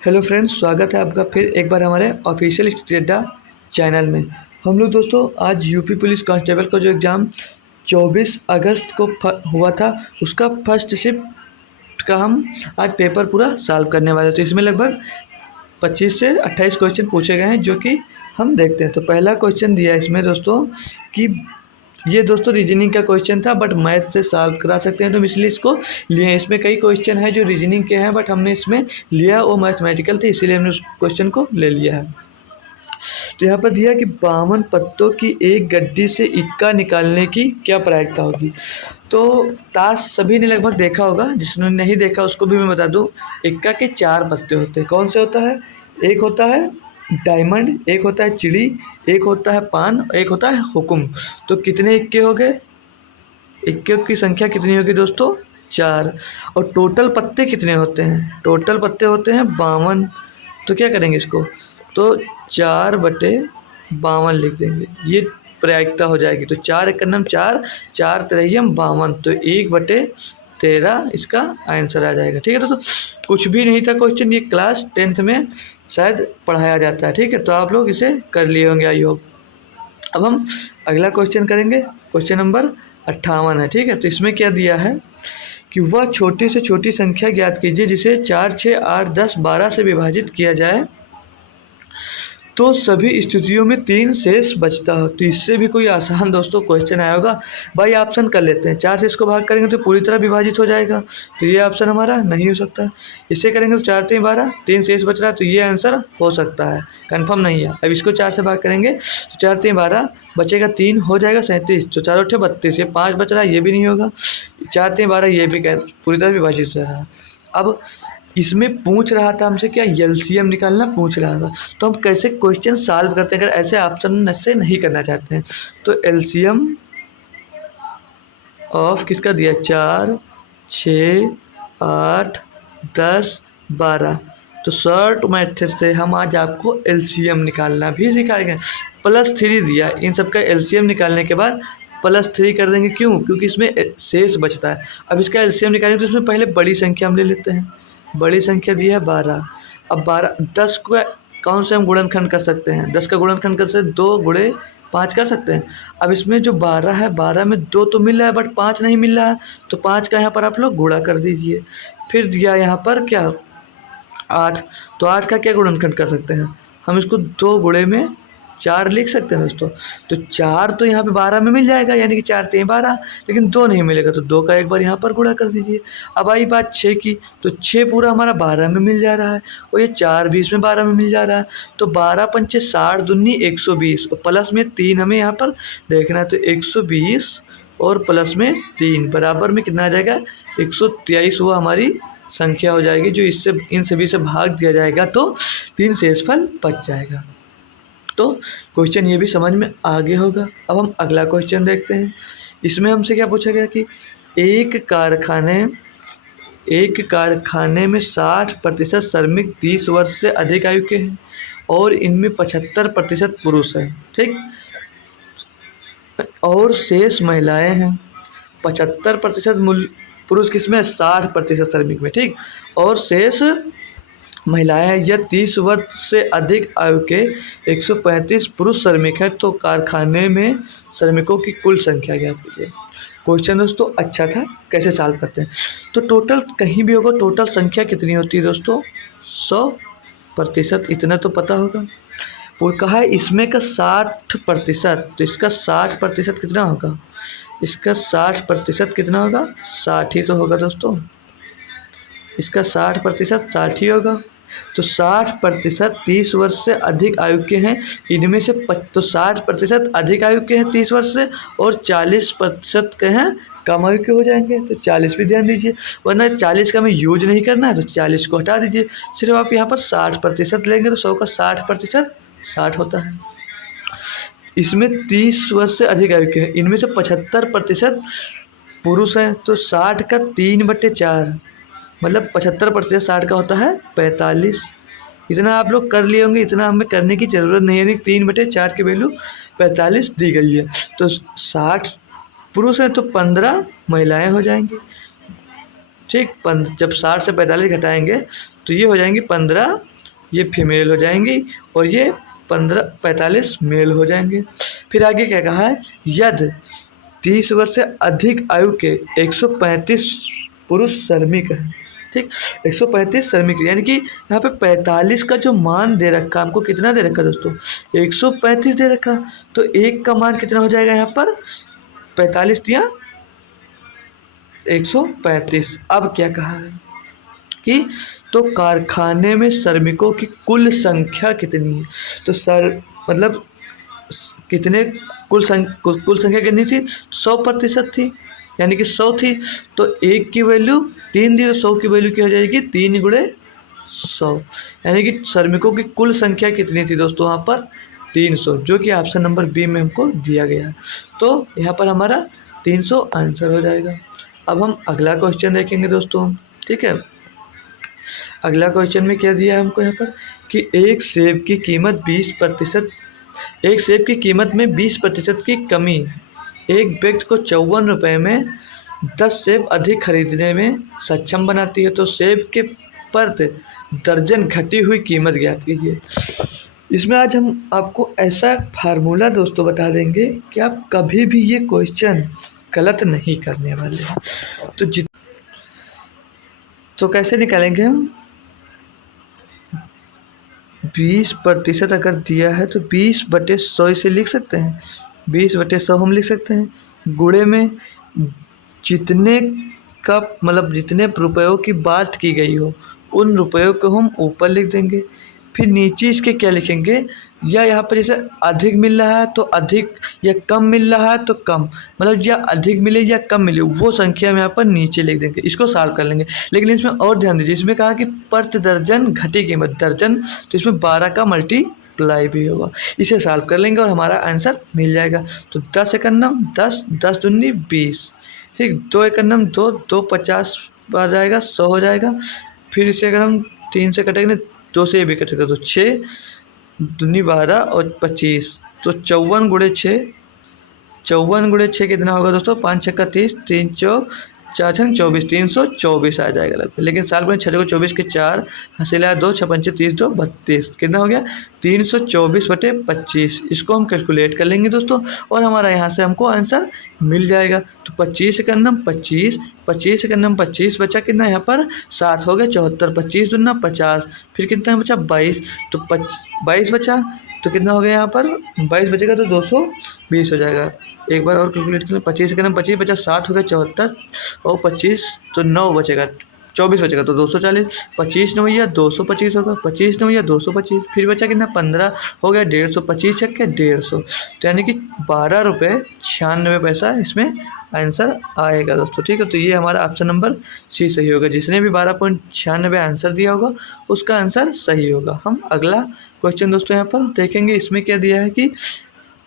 Hello friends, स्वागत है आपका फिर एक बार हमारे ऑफिशियल स्टेटा चैनल में। हम लोग दोस्तों आज यूपी पुलिस कांस्टेबल का जो एग्ज़ाम 24 अगस्त को हुआ था उसका फर्स्ट शिफ्ट का हम आज पेपर पूरा सॉल्व करने वाले। तो इसमें लगभग 25 से 28 क्वेश्चन पूछे गए हैं जो कि हम देखते हैं। तो पहला क्वेश्चन दिया है इसमें दोस्तों कि ये दोस्तों रीजनिंग का क्वेश्चन था बट मैथ से सॉल्व करा सकते हैं, तो हम इसलिए इसको लिए हैं। इसमें कई क्वेश्चन है जो रीजनिंग के हैं बट हमने इसमें लिया वो मैथमेटिकल थे, इसीलिए हमने उस क्वेश्चन को ले लिया है। तो यहाँ पर दिया कि 52 पत्तों की एक गड्डी से इक्का निकालने की क्या प्रायिकता होगी। तो ताश सभी ने लगभग देखा होगा, जिसने नहीं देखा उसको भी मैं बता दूं। इक्का के 4 पत्ते होते हैं। कौन से होता है? एक होता है डायमंड, एक होता है चिड़ी, एक होता है पान, एक होता है हुक्म। तो कितने इक्के हो गए? इक्के की संख्या कितनी होगी दोस्तों? 4। और टोटल पत्ते कितने होते हैं? टोटल पत्ते होते हैं 52। तो क्या करेंगे इसको? तो 4/52 लिख देंगे, ये प्रायिकता हो जाएगी। तो 4 एक नम 4, 4 तिरहियम 52, तो 1/13 इसका आंसर आ जाएगा। ठीक है, तो कुछ भी नहीं था क्वेश्चन, ये क्लास 10th में शायद पढ़ाया जाता है। ठीक है, तो आप लोग इसे कर लिए होंगे आई होप। अब हम अगला क्वेश्चन करेंगे, क्वेश्चन नंबर 58 है। ठीक है, तो इसमें क्या दिया है कि वह छोटी से छोटी संख्या ज्ञात कीजिए जिसे 4, 6, 8, 10, 12 से विभाजित किया जाए तो सभी स्थितियों में 3 शेष बचता हो। तो इससे भी कोई आसान दोस्तों क्वेश्चन आया होगा। भाई ऑप्शन कर लेते हैं। 4 से इसको भाग करेंगे तो पूरी तरह विभाजित हो जाएगा, तो ये ऑप्शन हमारा नहीं हो सकता। इससे करेंगे तो 4 3 12, 3 शेष बच रहा है, तो ये आंसर हो सकता है, कंफर्म नहीं है। अब इसको 4 से भाग करेंगे तो 4 3 12 बचेगा, 3 हो जाएगा 37, तो 4 8 32, ये 5 बच रहा है, ये भी नहीं होगा। 4 3 12 ये भी पूरी तरह विभाजित हो रहा है। अब इसमें पूछ रहा था हमसे क्या, एलसीएम निकालना पूछ रहा था। तो हम कैसे क्वेश्चन सॉल्व करते हैं अगर ऐसे ऑप्शन से नहीं करना चाहते हैं। तो एलसीएम ऑफ किसका दिया? 4, 6, 8, 10, 12। तो शॉर्ट मेथड से हम आज आपको एलसीएम निकालना भी सिखाएंगे। +3 दिया, इन सब का एलसीएम निकालने के बाद +3 कर देंगे। क्यों? क्योंकि इसमें शेष बचता है। अब इसका एलसीएम निकालेंगे तो इसमें पहले बड़ी संख्या हम ले लेते हैं। बड़ी संख्या दी है 12। अब 12 10 को कौन से हम गुणनखंड कर सकते हैं? 10 का गुणनखंड कर सकते हैं, 2 गुणे 5 कर सकते हैं। अब इसमें जो 12 है, 12 में 2 तो मिल रहा है बट 5 नहीं मिल रहा है, तो 5 का यहाँ पर आप लोग गुणा कर दीजिए। फिर दिया यहाँ पर क्या? 8। तो 8 का क्या गुणनखंड कर सकते हैं? हम इसको 2 गुणे में 4 लिख सकते हैं दोस्तों। तो 4 तो यहाँ पे 12 में मिल जाएगा, यानी कि 4 3 12, लेकिन 2 नहीं मिलेगा, तो 2 का एक बार यहाँ पर गुणा कर दीजिए। अब आई बात 6 की, तो 6 पूरा हमारा 12 में मिल जा रहा है और ये 4 भी इसमें 12 में मिल जा रहा है। तो 12 पंचे 60 दूनी 120 और प्लस में 3 हमें यहाँ पर देखना है। तो 120 और प्लस में 3 बराबर में कितना आ जाएगा? 123 वो हमारी संख्या हो जाएगी, जो इससे इन सभी से भाग दिया जाएगा तो 3 शेषफल बच जाएगा। तो क्वेश्चन ये भी समझ में आ गया होगा। अब हम अगला क्वेश्चन देखते हैं। इसमें हमसे क्या पूछा गया कि एक कारखाने में 60% श्रमिक 30 वर्ष से अधिक आयु के हैं और इनमें 75% पुरुष हैं। ठीक, और शेष महिलाएं हैं। 75% पुरुष किसमें? 60% श्रमिक में। ठीक, और शेष महिलाएं हैं। यह 30 वर्ष से अधिक आयु के 135 पुरुष श्रमिक हैं। तो कारखाने में श्रमिकों की कुल संख्या ज्ञात कीजिए। क्वेश्चन दोस्तों अच्छा था, कैसे सॉल्व करते हैं? तो टोटल कहीं भी होगा, टोटल संख्या कितनी होती है दोस्तों? 100%, इतना तो पता होगा। वो कहा है इसमें का 60%, तो इसका 60% कितना होगा? इसका 60% कितना होगा? 60 ही तो होगा दोस्तों। इसका 60% 60 ही होगा। तो 60% 30 वर्ष से अधिक आयु के हैं, इनमें से तो 60% अधिक आयु के हैं 30 वर्ष से, और 40% के हैं कम आयु के हो जाएंगे। तो 40 भी ध्यान दीजिए, वरना 40 का हमें यूज नहीं करना है, तो 40 को हटा दीजिए। सिर्फ आप यहाँ पर 60% लेंगे तो 100 का 60% 60 होता है। इसमें 30 वर्ष से अधिक आयु के हैं, इनमें से 75% पुरुष हैं। तो 60 का 3/4 मतलब 75% 60 का होता है 45। इतना आप लोग कर लिए होंगे, इतना हमें करने की ज़रूरत नहीं है। यानी 3/4 की वैल्यू 45 दी गई है। तो 60 पुरुष हैं तो 15 महिलाएं हो जाएंगी। ठीक, जब 60 से 45 घटाएंगे तो ये हो जाएंगी 15 ये फीमेल हो जाएंगी और ये 45 मेल हो जाएंगे। फिर आगे क्या कहा है, यदि 30 वर्ष से अधिक आयु के 135 पुरुष श्रमिक हैं, ठीक, 135 श्रमिक, यानी कि यहाँ पे 45 का जो मान दे रखा, हमको कितना दे रखा दोस्तों, 135 दे रखा, तो एक का मान कितना हो जाएगा यहाँ पर, 45 दिया 135। अब क्या कहा है कि तो कारखाने में श्रमिकों की कुल संख्या कितनी है, तो सर मतलब कितने, कुल संख्या कितनी थी, 100% थी, यानी कि 100 थी, तो एक की वैल्यू 3 दी, तो 100 की वैल्यू क्या हो जाएगी, 3 × 100, यानी कि श्रमिकों की कुल संख्या कितनी थी दोस्तों यहाँ पर 300, जो कि ऑप्शन नंबर बी में हमको दिया गया है। तो यहाँ पर हमारा 300 आंसर हो जाएगा। अब हम अगला क्वेश्चन देखेंगे दोस्तों, ठीक है। अगला क्वेश्चन में क्या दिया है हमको यहाँ पर कि एक सेब की कीमत 20%, एक सेब की कीमत में 20% की कमी एक व्यक्ति को 54 रुपये में 10 सेब अधिक खरीदने में सक्षम बनाती है, तो सेब के प्रति दर्जन घटी हुई कीमत ज्ञात कीजिए। इसमें आज हम आपको ऐसा फार्मूला दोस्तों बता देंगे कि आप कभी भी ये क्वेश्चन गलत नहीं करने वाले हैं। तो कैसे निकालेंगे हम, 20% अगर दिया है तो 20/100 इसे लिख सकते हैं, 20/100 हम लिख सकते हैं, गुणे में जितने का मतलब जितने रुपयों की बात की गई हो उन रुपयों को हम ऊपर लिख देंगे। फिर नीचे इसके क्या लिखेंगे, या यहाँ पर जैसे अधिक मिल रहा है तो अधिक, या कम मिल रहा है तो कम, मतलब या अधिक मिले या कम मिले वो संख्या में यहाँ पर नीचे लिख देंगे, इसको सॉल्व कर लेंगे। लेकिन इसमें और ध्यान दीजिए, इसमें कहा कि प्रति दर्जन घटी कीमत, दर्जन तो इसमें 12 का मल्टीप्लाई भी होगा, इसे सॉल्व कर लेंगे और हमारा आंसर मिल जाएगा। तो 10 × 9 10, 10 दूनी 20, ठीक, 2 × 9 2, 2 50 आ जाएगा, 100 हो जाएगा। फिर इसे अगर हम 3 से कटेंगे, 2 से ये भी कटेगा, तो 6 दूनी 12 और 25, तो 54 × 6 कितना होगा दोस्तों, 5 × 6 = 30, 3 चौक 4 छंग 24, 324 आ जाएगा लगभग। लेकिन साल में 6 को 24 के 4 हंसिला 2, 6 पंचे 30, 2 32, कितना हो गया 324/25। इसको हम कैलकुलेट कर लेंगे दोस्तों और हमारा यहाँ से हमको आंसर मिल जाएगा। तो 25 × 9 25, 25 × 9 25 बचा कितना यहाँ पर 7 हो गया, 74, 25 दूना 50, फिर कितना बचा 22, तो 22 बचा, तो कितना हो गया यहाँ पर 22 बचेगा तो 220 हो जाएगा। एक बार और कैलकुलेट कर लें, 25 × 9 25 बचा, 7 हो गया 74 और 25 तो 9 बचेगा, 24 बचेगा तो 240, 25 9 या 225 होगा, 25 9 या 225, फिर बचा कितना 15 हो गया 150, 25 छक्के 150, तो यानी कि 12 रुपये 96 पैसा इसमें आंसर आएगा दोस्तों, ठीक है। तो ये हमारा ऑप्शन नंबर सी सही होगा, जिसने भी 12.96 आंसर दिया होगा उसका आंसर सही होगा। हम अगला क्वेश्चन दोस्तों यहाँ पर देखेंगे, इसमें क्या दिया है कि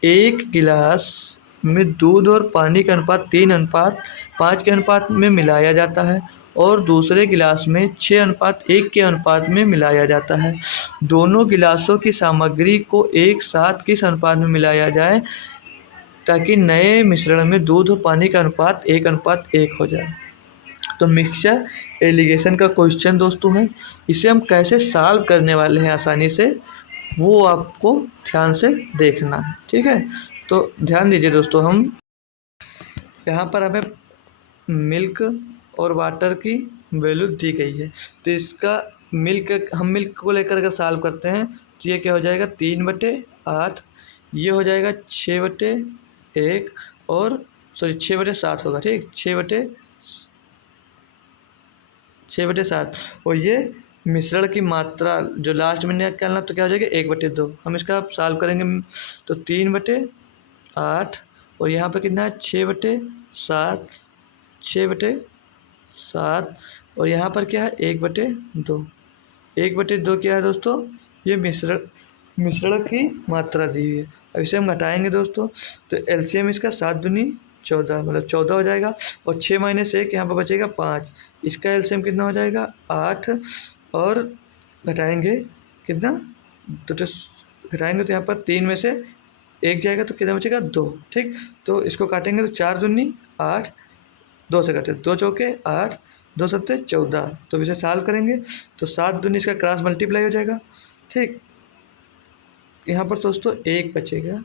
एक गिलास में दूध और पानी का अनुपात 3:5 के अनुपात में मिलाया जाता है और दूसरे गिलास में 6:1 के अनुपात में मिलाया जाता है। दोनों गिलासों की सामग्री को एक साथ किस अनुपात में मिलाया जाए ताकि नए मिश्रण में दूध और पानी का अनुपात 1:1 हो जाए। तो मिक्सचर एलिगेशन का क्वेश्चन दोस्तों है, इसे हम कैसे सॉल्व करने वाले हैं आसानी से, वो आपको ध्यान से देखना है, ठीक है। तो ध्यान दीजिए दोस्तों, हम यहाँ पर हमें मिल्क और वाटर की वैल्यू दी गई है, तो इसका हम मिल्क को लेकर अगर सॉल्व करते हैं तो ये क्या हो जाएगा 3/8, ये हो जाएगा 6/1 और सॉरी 6/7 होगा, ठीक, 6/7 और ये मिश्रण की मात्रा जो लास्ट में निकालना तो क्या हो जाएगा 1/2। हम इसका सॉल्व करेंगे तो 3/8 और यहाँ पर कितना है 6/7, 6/7 और यहाँ पर क्या है 1/2, 1/2 क्या है दोस्तों, ये मिश्रण की मात्रा दी हुई है। अब इसे हम घटाएंगे दोस्तों, तो एलसीएम इसका 7 दूनी 14 मतलब 14 हो जाएगा और 6 - 1 यहाँ पर बचेगा 5, इसका एलसीएम कितना हो जाएगा 8 और घटाएंगे कितना, तो घटाएंगे तो यहाँ पर 3 में से 1 जाएगा तो कितना बचेगा 2, ठीक। तो इसको काटेंगे तो 4 दूनी 8, 2 से काटे 2 चौके 8, 2 सत्ते 14, तो इसे सॉल्व करेंगे तो 7 दूनी इसका क्रॉस मल्टीप्लाई हो जाएगा ठीक, यहाँ पर दोस्तों 1 बचेगा,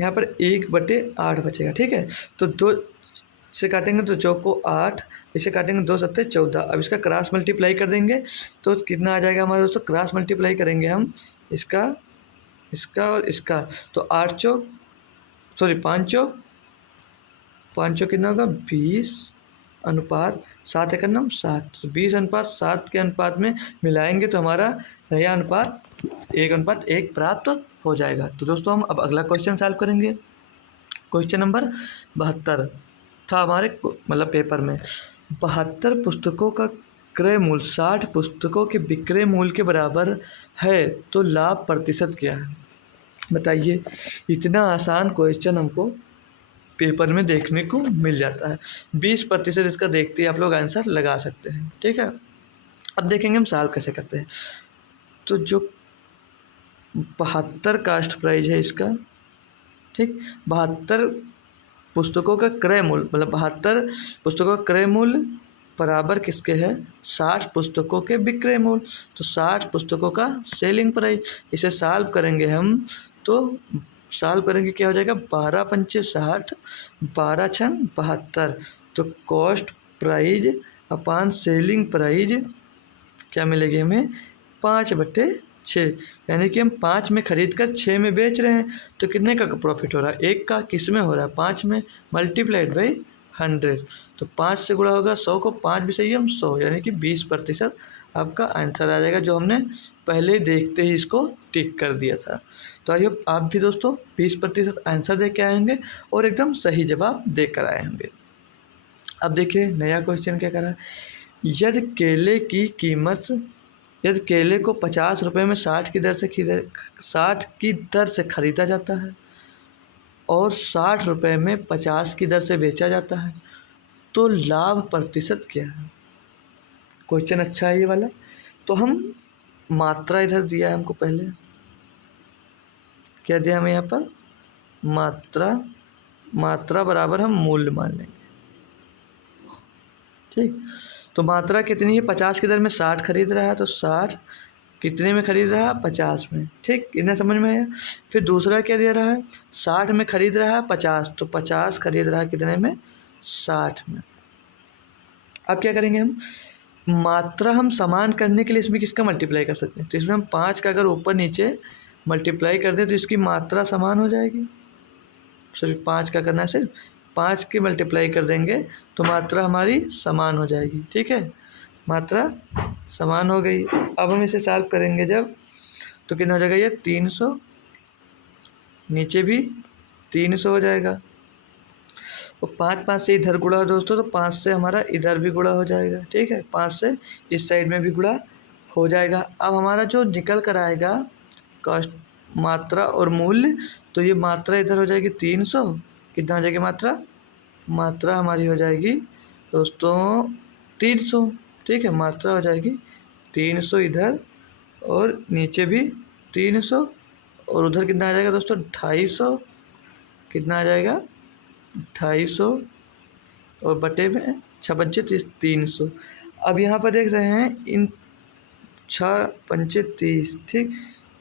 यहाँ पर 1/8 बचेगा। ठीक है, तो 2 से काटेंगे तो 2 को 8, इसे काटेंगे 2 सत्ते 14। अब इसका क्रॉस मल्टीप्लाई कर देंगे तो कितना आ जाएगा हमारे दोस्तों, क्रॉस मल्टीप्लाई करेंगे हम इसका, इसका और इसका, तो 8 चौक, सॉरी 5 चौक, 5 चौक कितना होगा 20 अनुपात 7 एकम 7, तो 20:7 के अनुपात में मिलाएंगे तो हमारा नया अनुपात 1:1 प्राप्त हो जाएगा। तो दोस्तों हम अब अगला क्वेश्चन सॉल्व करेंगे। क्वेश्चन नंबर 72 था हमारे मतलब पेपर में। 72 पुस्तकों का क्रय मूल्य 60 पुस्तकों के विक्रय मूल्य के बराबर है, तो लाभ प्रतिशत क्या है? बताइए, इतना आसान क्वेश्चन हमको पेपर में देखने को मिल जाता है। 20% इसका देखते ही आप लोग आंसर लगा सकते हैं। ठीक है, अब देखेंगे हम सॉल्व कैसे करते हैं। तो जो 72 कास्ट प्राइस है इसका, ठीक, 72 पुस्तकों का क्रय मूल्य मतलब 72 पुस्तकों का क्रय मूल्य बराबर किसके है, 60 पुस्तकों के विक्रय मूल्य। तो 60 पुस्तकों का सेलिंग प्राइस, इसे सॉल्व करेंगे हम तो सॉल्व करेंगे क्या हो जाएगा, 12 पंचे 60, 12 छन 72, तो कॉस्ट प्राइज अपान सेलिंग प्राइज क्या मिलेगी हमें, 5/6, यानी कि हम 5 में खरीद कर 6 में बेच रहे हैं, तो कितने का प्रॉफिट हो रहा है, 1 का, किस में हो रहा है, 5 में, मल्टीप्लाइड बाई 100, तो 5 से गुणा होगा 100 को, 5 भी सही है हम 100, यानी कि 20% आपका आंसर आ जाएगा, जो हमने पहले देखते ही इसको टिक कर दिया था। तो आई होप आप भी दोस्तों 20% आंसर दे के आएंगे और एकदम सही जवाब देकर आए होंगे। अब देखिए नया क्वेश्चन क्या करा, यदि केले की कीमत, यदि केले को 50 रुपये में 60 की दर से खरीदा जाता है और 60 रुपये में 50 की दर से बेचा जाता है, तो लाभ प्रतिशत क्या है? क्वेश्चन अच्छा है ये वाला। तो हम मात्रा इधर दिया है हमको, पहले क्या दिया हमें यहाँ पर, मात्रा बराबर हम मूल्य मान लेंगे। ठीक, तो मात्रा कितनी है, 50 की दर में 60 खरीद रहा है, तो 60 कितने में खरीद रहा है, 50 में। ठीक, इतना समझ में आया। फिर दूसरा क्या दे रहा है, 60 में खरीद रहा है 50, तो 50 खरीद रहा है कितने में, 60 में। अब क्या करेंगे हम, मात्रा हम समान करने के लिए इसमें किसका मल्टीप्लाई कर सकते हैं, तो इसमें हम 5 का अगर ऊपर नीचे मल्टीप्लाई कर दें तो इसकी मात्रा समान हो जाएगी। सिर्फ 5 का करना है, सिर्फ 5 की मल्टीप्लाई कर देंगे तो मात्रा हमारी समान हो जाएगी। ठीक है, मात्रा समान हो गई। अब हम इसे सॉल्व करेंगे जब, तो कितना हो जाएगा, ये 300, नीचे भी 300 हो जाएगा, और 5 से इधर गुणा हो दोस्तों, तो 5 से हमारा इधर भी गुणा हो जाएगा। ठीक है, 5 से इस साइड में भी गुणा हो जाएगा। अब हमारा जो निकल कर आएगा कॉस्ट, मात्रा और मूल्य, तो ये मात्रा इधर हो जाएगी 300, कितना हो जाएगी मात्रा हमारी हो जाएगी दोस्तों 300। ठीक है, मात्रा हो जाएगी 300 इधर, और नीचे भी 300, और उधर कितना आ जाएगा दोस्तों 250, कितना आ जाएगा 250, और बटे में 6×5 = 300। अब यहाँ पर देख रहे हैं इन 6×5 = 30, ठीक,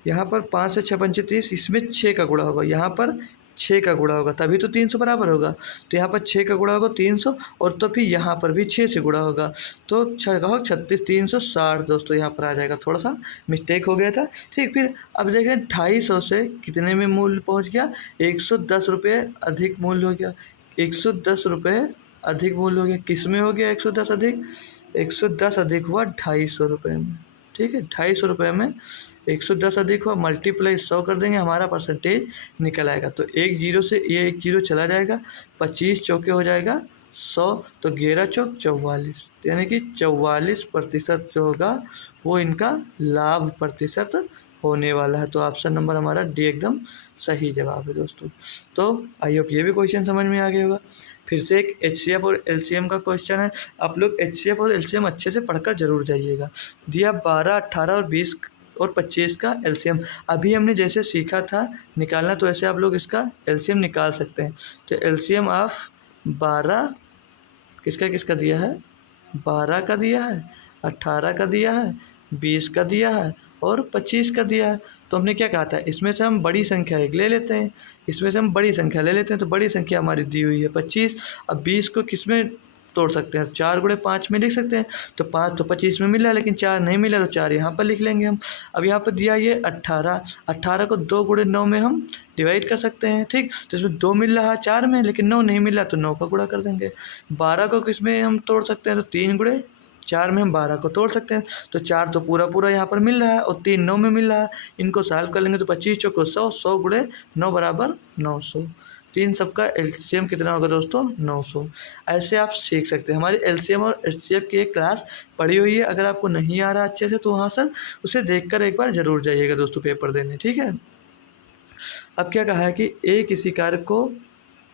यहाँ पर 5 से 6×5 = 30, इसमें 6 का गुणा होगा, यहाँ पर 6 का गुणा होगा, तभी तो 300 बराबर होगा। तो यहाँ पर 6 का गुणा होगा 300, और तो फिर यहाँ पर भी 6 से गुणा होगा, तो 6 का होगा 36, 360 दोस्तों यहाँ पर आ जाएगा, थोड़ा सा मिस्टेक हो गया था। ठीक, फिर अब देखें 250 से कितने में मूल्य पहुँच गया, 110 रुपये अधिक मूल्य हो गया, 110 रुपये अधिक मूल्य हो गया, किस में हो गया 110 अधिक, 110 अधिक हुआ 250 रुपये में। ठीक है, 250 रुपये में 110 अधिक हुआ, मल्टीप्लाई 100 कर देंगे, हमारा परसेंटेज निकल आएगा। तो 1 0 से ये 1 0 चला जाएगा, 25 चौके हो जाएगा 100, तो 11 चौक 44, यानी कि 44% जो होगा वो इनका लाभ प्रतिशत होने वाला है। तो ऑप्शन नंबर हमारा डी एकदम सही जवाब है दोस्तों। तो आई होप ये भी क्वेश्चन समझ में आ गया होगा। फिर से एक HCF और LCM का क्वेश्चन है, आप लोग HCF और LCM अच्छे से पढ़कर जरूर जाइएगा। दिया 12, 18 और 20 और 25 का LCM, अभी हमने जैसे सीखा था निकालना, तो ऐसे आप लोग इसका LCM निकाल सकते हैं। तो LCM ऑफ 12 किसका किसका दिया है, 12 का दिया है, 18 का दिया है, 20 का दिया है और 25 का दिया है। तो हमने क्या कहा था, इसमें से हम बड़ी संख्या एक ले लेते हैं, इसमें से हम बड़ी संख्या ले लेते हैं। तो बड़ी संख्या हमारी दी हुई है 25। अब 20 को किस में तोड़ सकते हैं, 4 गुणे 5 में लिख सकते हैं। तो 5 तो 25 में मिला है, लेकिन 4 नहीं मिला, तो 4 यहाँ पर लिख लेंगे हम। अब यहाँ पर दिया ये 18, 18 को 2 गुणे 9 में हम डिवाइड कर सकते हैं, ठीक। तो इसमें 2 मिल रहा है 4 में, लेकिन 9 नहीं मिला, तो 9 का गुणा कर देंगे। 12 को किस में हम तोड़ सकते हैं, तो 3 गुणे 4 में हम 12 को तोड़ सकते हैं। तो 4 तो पूरा पूरा यहाँ पर मिल रहा है और 3 9 में मिल रहा है। इनको सॉल्व कर लेंगे तो 25 चौको 100, 100 गुणे 9 बराबर 900। तीन सबका एलसीएम कितना होगा दोस्तों, 900। ऐसे आप सीख सकते हैं। हमारी एलसीएम और एचसीएफ की एक क्लास पढ़ी हुई है, अगर आपको नहीं आ रहा अच्छे से तो वहाँ सर उसे देखकर एक बार ज़रूर जाइएगा दोस्तों पेपर देने, ठीक है। अब क्या कहा है कि ए किसी कार्य को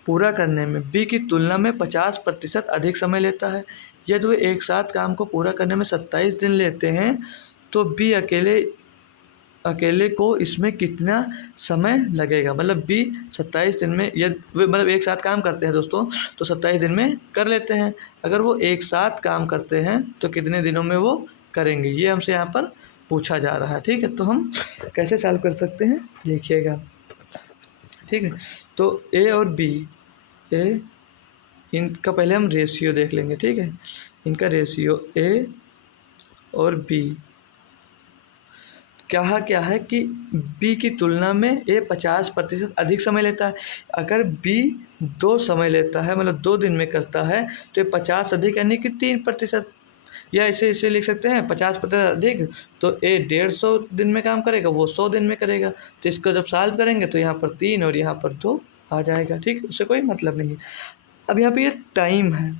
पूरा करने में बी की तुलना में 50% अधिक समय लेता है। यदि वे एक साथ काम को पूरा करने में 27 दिन लेते हैं तो बी अकेले को इसमें कितना समय लगेगा। मतलब बी 27 दिन में, यदि वे मतलब एक साथ काम करते हैं दोस्तों तो 27 दिन में कर लेते हैं। अगर वो एक साथ काम करते हैं तो कितने दिनों में वो करेंगे, ये हमसे यहाँ पर पूछा जा रहा है, ठीक है। तो हम कैसे सॉल्व कर सकते हैं, देखिएगा, ठीक है। तो ए और बी, ए इनका पहले हम रेशियो देख लेंगे, ठीक है। इनका रेशियो ए और बी क्या है कि बी की तुलना में ए 50% अधिक समय लेता है। अगर बी 2 समय लेता है, मतलब 2 दिन में करता है, तो ये 50 अधिक यानी कि 3%, या इसे लिख सकते हैं 50% अधिक, तो ए 150 दिन में काम करेगा, वो 100 दिन में करेगा। तो इसको जब सॉल्व करेंगे तो यहाँ पर 3 और यहाँ पर 2 आ जाएगा, ठीक। उससे कोई मतलब नहीं है। अब यहाँ पे ये टाइम है,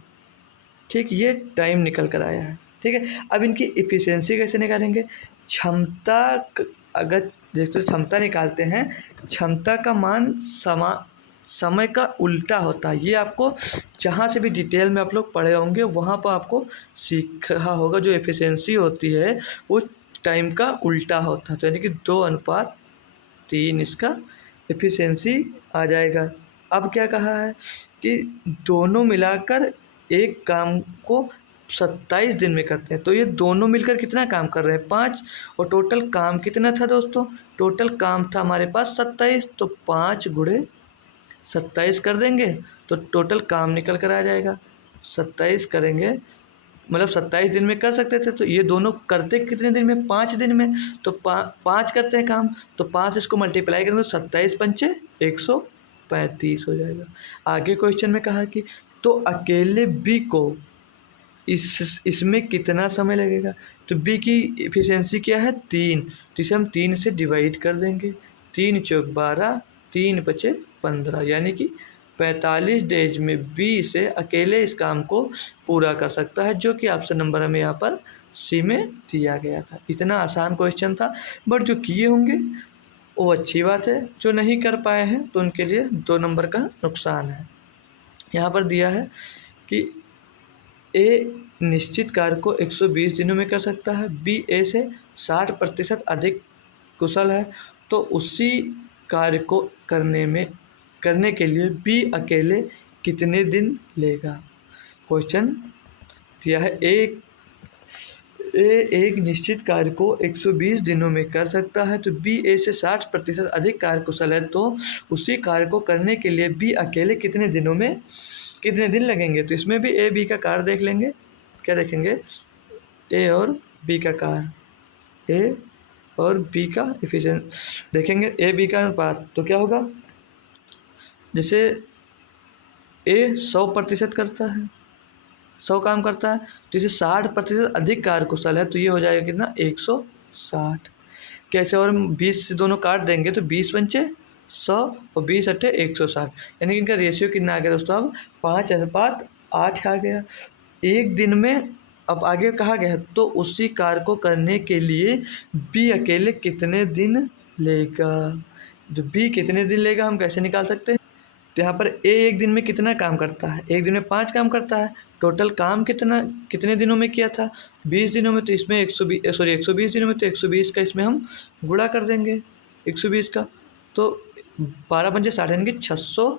ठीक, ये टाइम निकल कर आया है, ठीक है। अब इनकी इफ़िशियंसी कैसे निकालेंगे, क्षमता अगर जैसे क्षमता निकालते हैं, क्षमता का मान समय का उल्टा होता है। ये आपको जहाँ से भी डिटेल में आप लोग पढ़े होंगे वहाँ पर आपको सीखा होगा। जो एफिशिएंसी होती है वो टाइम का उल्टा होता है, तो यानी कि 2:3 इसका एफिशिएंसी आ जाएगा। अब क्या कहा है कि दोनों मिलाकर एक काम को 27 दिन में करते हैं, तो ये दोनों मिलकर कितना काम कर रहे हैं, 5। और टोटल काम कितना था दोस्तों, टोटल काम था हमारे पास 27, तो 5 गुणे 27 कर देंगे तो टोटल काम निकल कर आ जाएगा। 27 करेंगे मतलब 27 दिन में कर सकते थे, तो ये दोनों करते कितने दिन में, 5 दिन में। तो 5 करते हैं काम, तो 5 इसको मल्टीप्लाई करेंगे तो 27 पंचे 135 हो जाएगा। आगे क्वेश्चन में कहा कि तो अकेले बी को इसमें कितना समय लगेगा। तो बी की इफ़िशियंसी क्या है, 3, तो इसे हम 3 से डिवाइड कर देंगे। 3 चौक 12, 3 बचे 15, यानी कि 45 डेज में बी से अकेले इस काम को पूरा कर सकता है, जो कि ऑप्शन नंबर हमें यहाँ पर सी में दिया गया था। इतना आसान क्वेश्चन था, बट जो किए होंगे वो अच्छी बात है, जो नहीं कर पाए हैं तो उनके लिए 2 नंबर का नुकसान है। यहाँ पर दिया है कि ए निश्चित कार्य को 120 दिनों में कर सकता है, बी ए से 60% अधिक कुशल है, तो उसी कार्य को करने के लिए बी अकेले कितने दिन लेगा। क्वेश्चन दिया है एक निश्चित कार्य को 120 दिनों में कर सकता है, तो बी ए से 60% अधिक कार्य कुशल है, तो उसी कार्य को करने के लिए बी अकेले कितने दिन लगेंगे। तो इसमें भी ए बी का कार्य देख लेंगे। क्या देखेंगे, ए और बी का कार्य, ए और बी का एफिशिएंसी देखेंगे, ए बी का अनुपात। तो क्या होगा, जैसे ए 100% करता है, 100 काम करता है, तो इसे 60% अधिक कार्य कुशल है, तो ये हो जाएगा कितना, 160। कैसे, और हम 20 से दोनों काट देंगे तो 20 पंचे 100 और 20 अट्ठे 160, यानी कि इनका रेशियो कितना आ गया दोस्तों, अब 5:8 आ गया एक दिन में। अब आगे कहा गया है तो उसी कार्य को करने के लिए बी अकेले कितने दिन लेगा। जो बी कितने दिन लेगा हम कैसे निकाल सकते हैं, तो यहाँ पर ए एक दिन में कितना काम करता है, एक दिन में 5 काम करता है। टोटल काम कितने दिनों में किया था, 20 दिनों में, तो इसमें 120 दिनों में, तो 120 का इसमें हम गुणा कर देंगे 120 का, तो 12 पंजे 60 यानी कि 600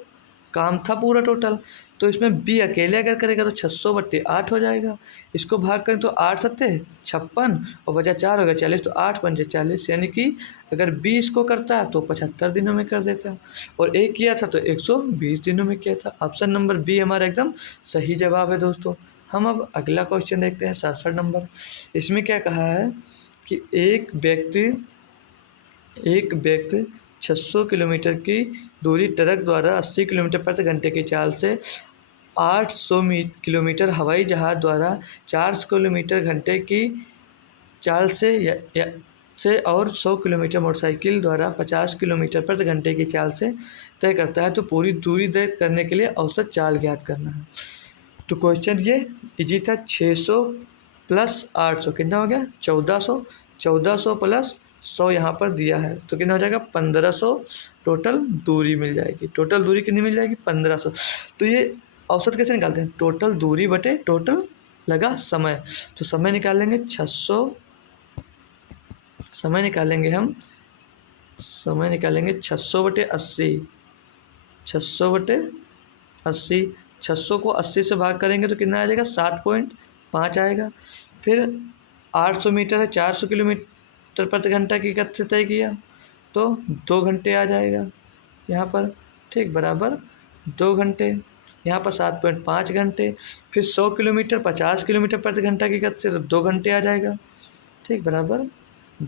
काम था पूरा टोटल। तो इसमें बी अकेले अगर करेगा तो 600/8 हो जाएगा। इसको भाग करें तो 8×7 = 56 और बचा 4 हो गया 40, तो 8×5 = 40, यानी कि अगर बी इसको करता तो 75 दिनों में कर देता, और ए किया था तो 120 दिनों में किया था। ऑप्शन नंबर बी हमारा एकदम सही जवाब है दोस्तों। हम अब अगला क्वेश्चन देखते हैं 67 नंबर। इसमें क्या कहा है कि एक व्यक्ति 600 किलोमीटर की दूरी ट्रक द्वारा 80 किलोमीटर प्रति घंटे की चाल से 800 किलोमीटर हवाई जहाज़ द्वारा 400 किलोमीटर घंटे की चाल से और 100 किलोमीटर मोटरसाइकिल द्वारा 50 किलोमीटर प्रति घंटे की चाल से तय करता है, तो पूरी दूरी तय करने के लिए औसत चाल ज्ञात करना है। तो क्वेश्चन ये इजी था। 600 + 800 कितना हो गया 1400, 1400 + 100 यहाँ पर दिया है तो कितना हो जाएगा 1500 टोटल दूरी मिल जाएगी। टोटल दूरी कितनी मिल जाएगी 1500। तो ये औसत कैसे निकालते हैं, टोटल दूरी बटे टोटल लगा समय। तो समय निकालेंगे 600, समय निकालेंगे हम, समय निकालेंगे 600/80, 600/80, 600 को 80 से भाग करेंगे तो कितना आ जाएगा 7.5 आएगा। फिर 800 मीटर है 400 किलोमीटर प्रति घंटा की गति से तय किया तो 2 घंटे आ जाएगा यहाँ पर, ठीक, बराबर 2 घंटे। यहाँ पर 7.5 घंटे। फिर 100 किलोमीटर 50 किलोमीटर प्रति घंटा की गति से तो 2 घंटे आ जाएगा, ठीक, बराबर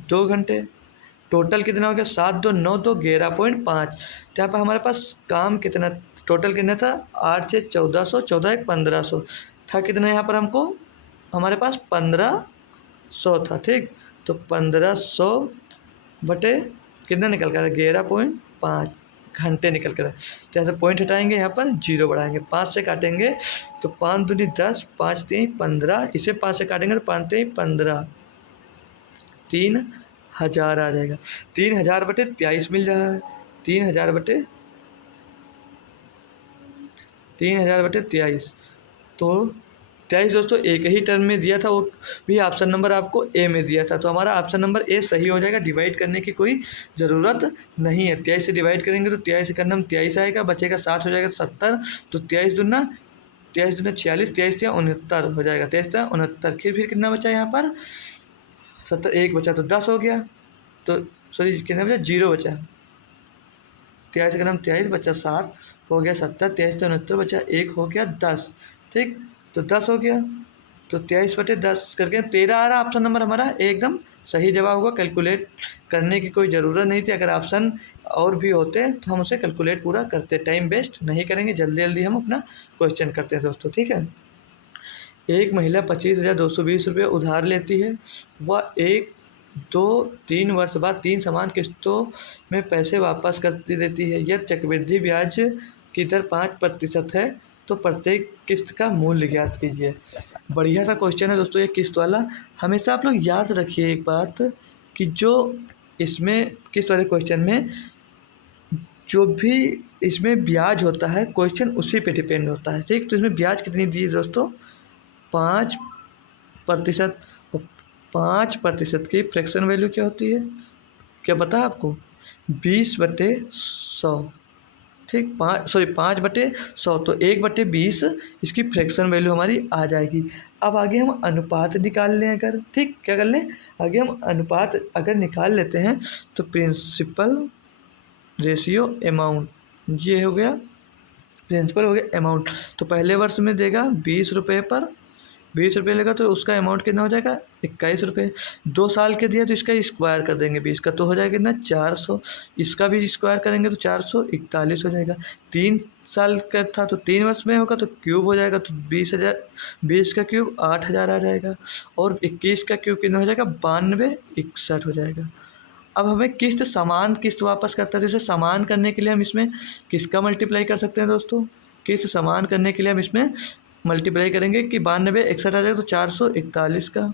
2 घंटे। टोटल कितना हो गया 7 2 9 2 11.5। तो यहाँ पर हमारे पास काम कितना टोटल कितना था 8 से 1400, 14 1 1500 था। कितना यहाँ पर हमको हमारे पास 1500 था, ठीक। तो 1500 बटे कितना निकल कर 11.5 घंटे निकल कर। तो यहाँ से पॉइंट हटाएंगे, यहाँ पर 0 बढ़ाएंगे, 5 से काटेंगे तो 5 दूनी 10, 5 3 15, इसे 5 से काटेंगे तो 5 3 15, 3000 आ जाएगा। 3000/23 मिल रहा है, 3000/23। तो 23 दोस्तों एक ही टर्म में दिया था, वो भी ऑप्शन नंबर आपको ए में दिया था, तो हमारा ऑप्शन नंबर ए सही हो जाएगा। डिवाइड करने की कोई ज़रूरत नहीं है। 23 से डिवाइड करेंगे तो 23 से करना हम 23 आएगा, बचेगा 7 हो जाएगा 70, तो 23 दूना 46, 23 या 69 हो जाएगा, 23 या 69। फिर कितना बचा यहाँ पर 70, 1 बचा तो 10 हो गया, तो सॉरी कितना बचा 0 बचा। 23 से करना 23 बचा 7 हो गया 70, 23 से 69 बचा 1 हो गया 10, ठीक, तो 10 हो गया। तो 23/10 करके 13 आ रहा ऑप्शन नंबर हमारा एकदम सही जवाब होगा। कैलकुलेट करने की कोई ज़रूरत नहीं थी। अगर ऑप्शन और भी होते तो हम उसे कैलकुलेट पूरा करते, टाइम वेस्ट नहीं करेंगे, जल्दी जल्दी हम अपना क्वेश्चन करते हैं दोस्तों, ठीक है। एक महिला 25,220 रुपये उधार लेती है। वह 1 2 3 वर्ष बाद 3 समान किस्तों में पैसे वापस करती देती है। यह चक्रवृद्धि ब्याज की दर 5% है, तो प्रत्येक किस्त का मूल्य ज्ञात कीजिए। बढ़िया सा क्वेश्चन है दोस्तों ये किस्त वाला। हमेशा आप लोग याद रखिए एक बात कि जो इसमें किस्त वाले क्वेश्चन में जो भी इसमें ब्याज होता है क्वेश्चन उसी पे डिपेंड होता है, ठीक। तो इसमें ब्याज कितनी दी है दोस्तों 5%। 5% की फ्रैक्शन वैल्यू क्या होती है, क्या पता है आपको 20/100, ठीक, 5/100, तो 1/20 इसकी फ्रैक्शन वैल्यू हमारी आ जाएगी। अब आगे हम अनुपात निकाल लें अगर, ठीक, क्या कर लें आगे हम अनुपात अगर निकाल लेते हैं तो प्रिंसिपल रेशियो अमाउंट, ये हो गया प्रिंसिपल हो गया अमाउंट। तो पहले वर्ष में देगा 20 रुपये पर, 20 रुपये लेगा तो उसका अमाउंट कितना हो जाएगा 21 रुपये। 2 साल के दिया तो इसका स्क्वायर कर देंगे 20 का, तो हो जाएगा कितना 400। इसका भी स्क्वायर करेंगे तो 441 हो जाएगा। 3 साल का था तो 3 वर्ष में होगा तो क्यूब हो जाएगा, तो 20,000, 20 का क्यूब 8,000 आ जाएगा, और 21 का क्यूब कितना हो जाएगा 9261 हो जाएगा। अब हमें समान किस्त वापस करता है, तो इसे समान करने के लिए हम इसमें किसका मल्टीप्लाई कर सकते हैं दोस्तों, किस्त समान करने के लिए हम इसमें मल्टीप्लाई करेंगे कि 9261 आ जाएगा तो 441 का,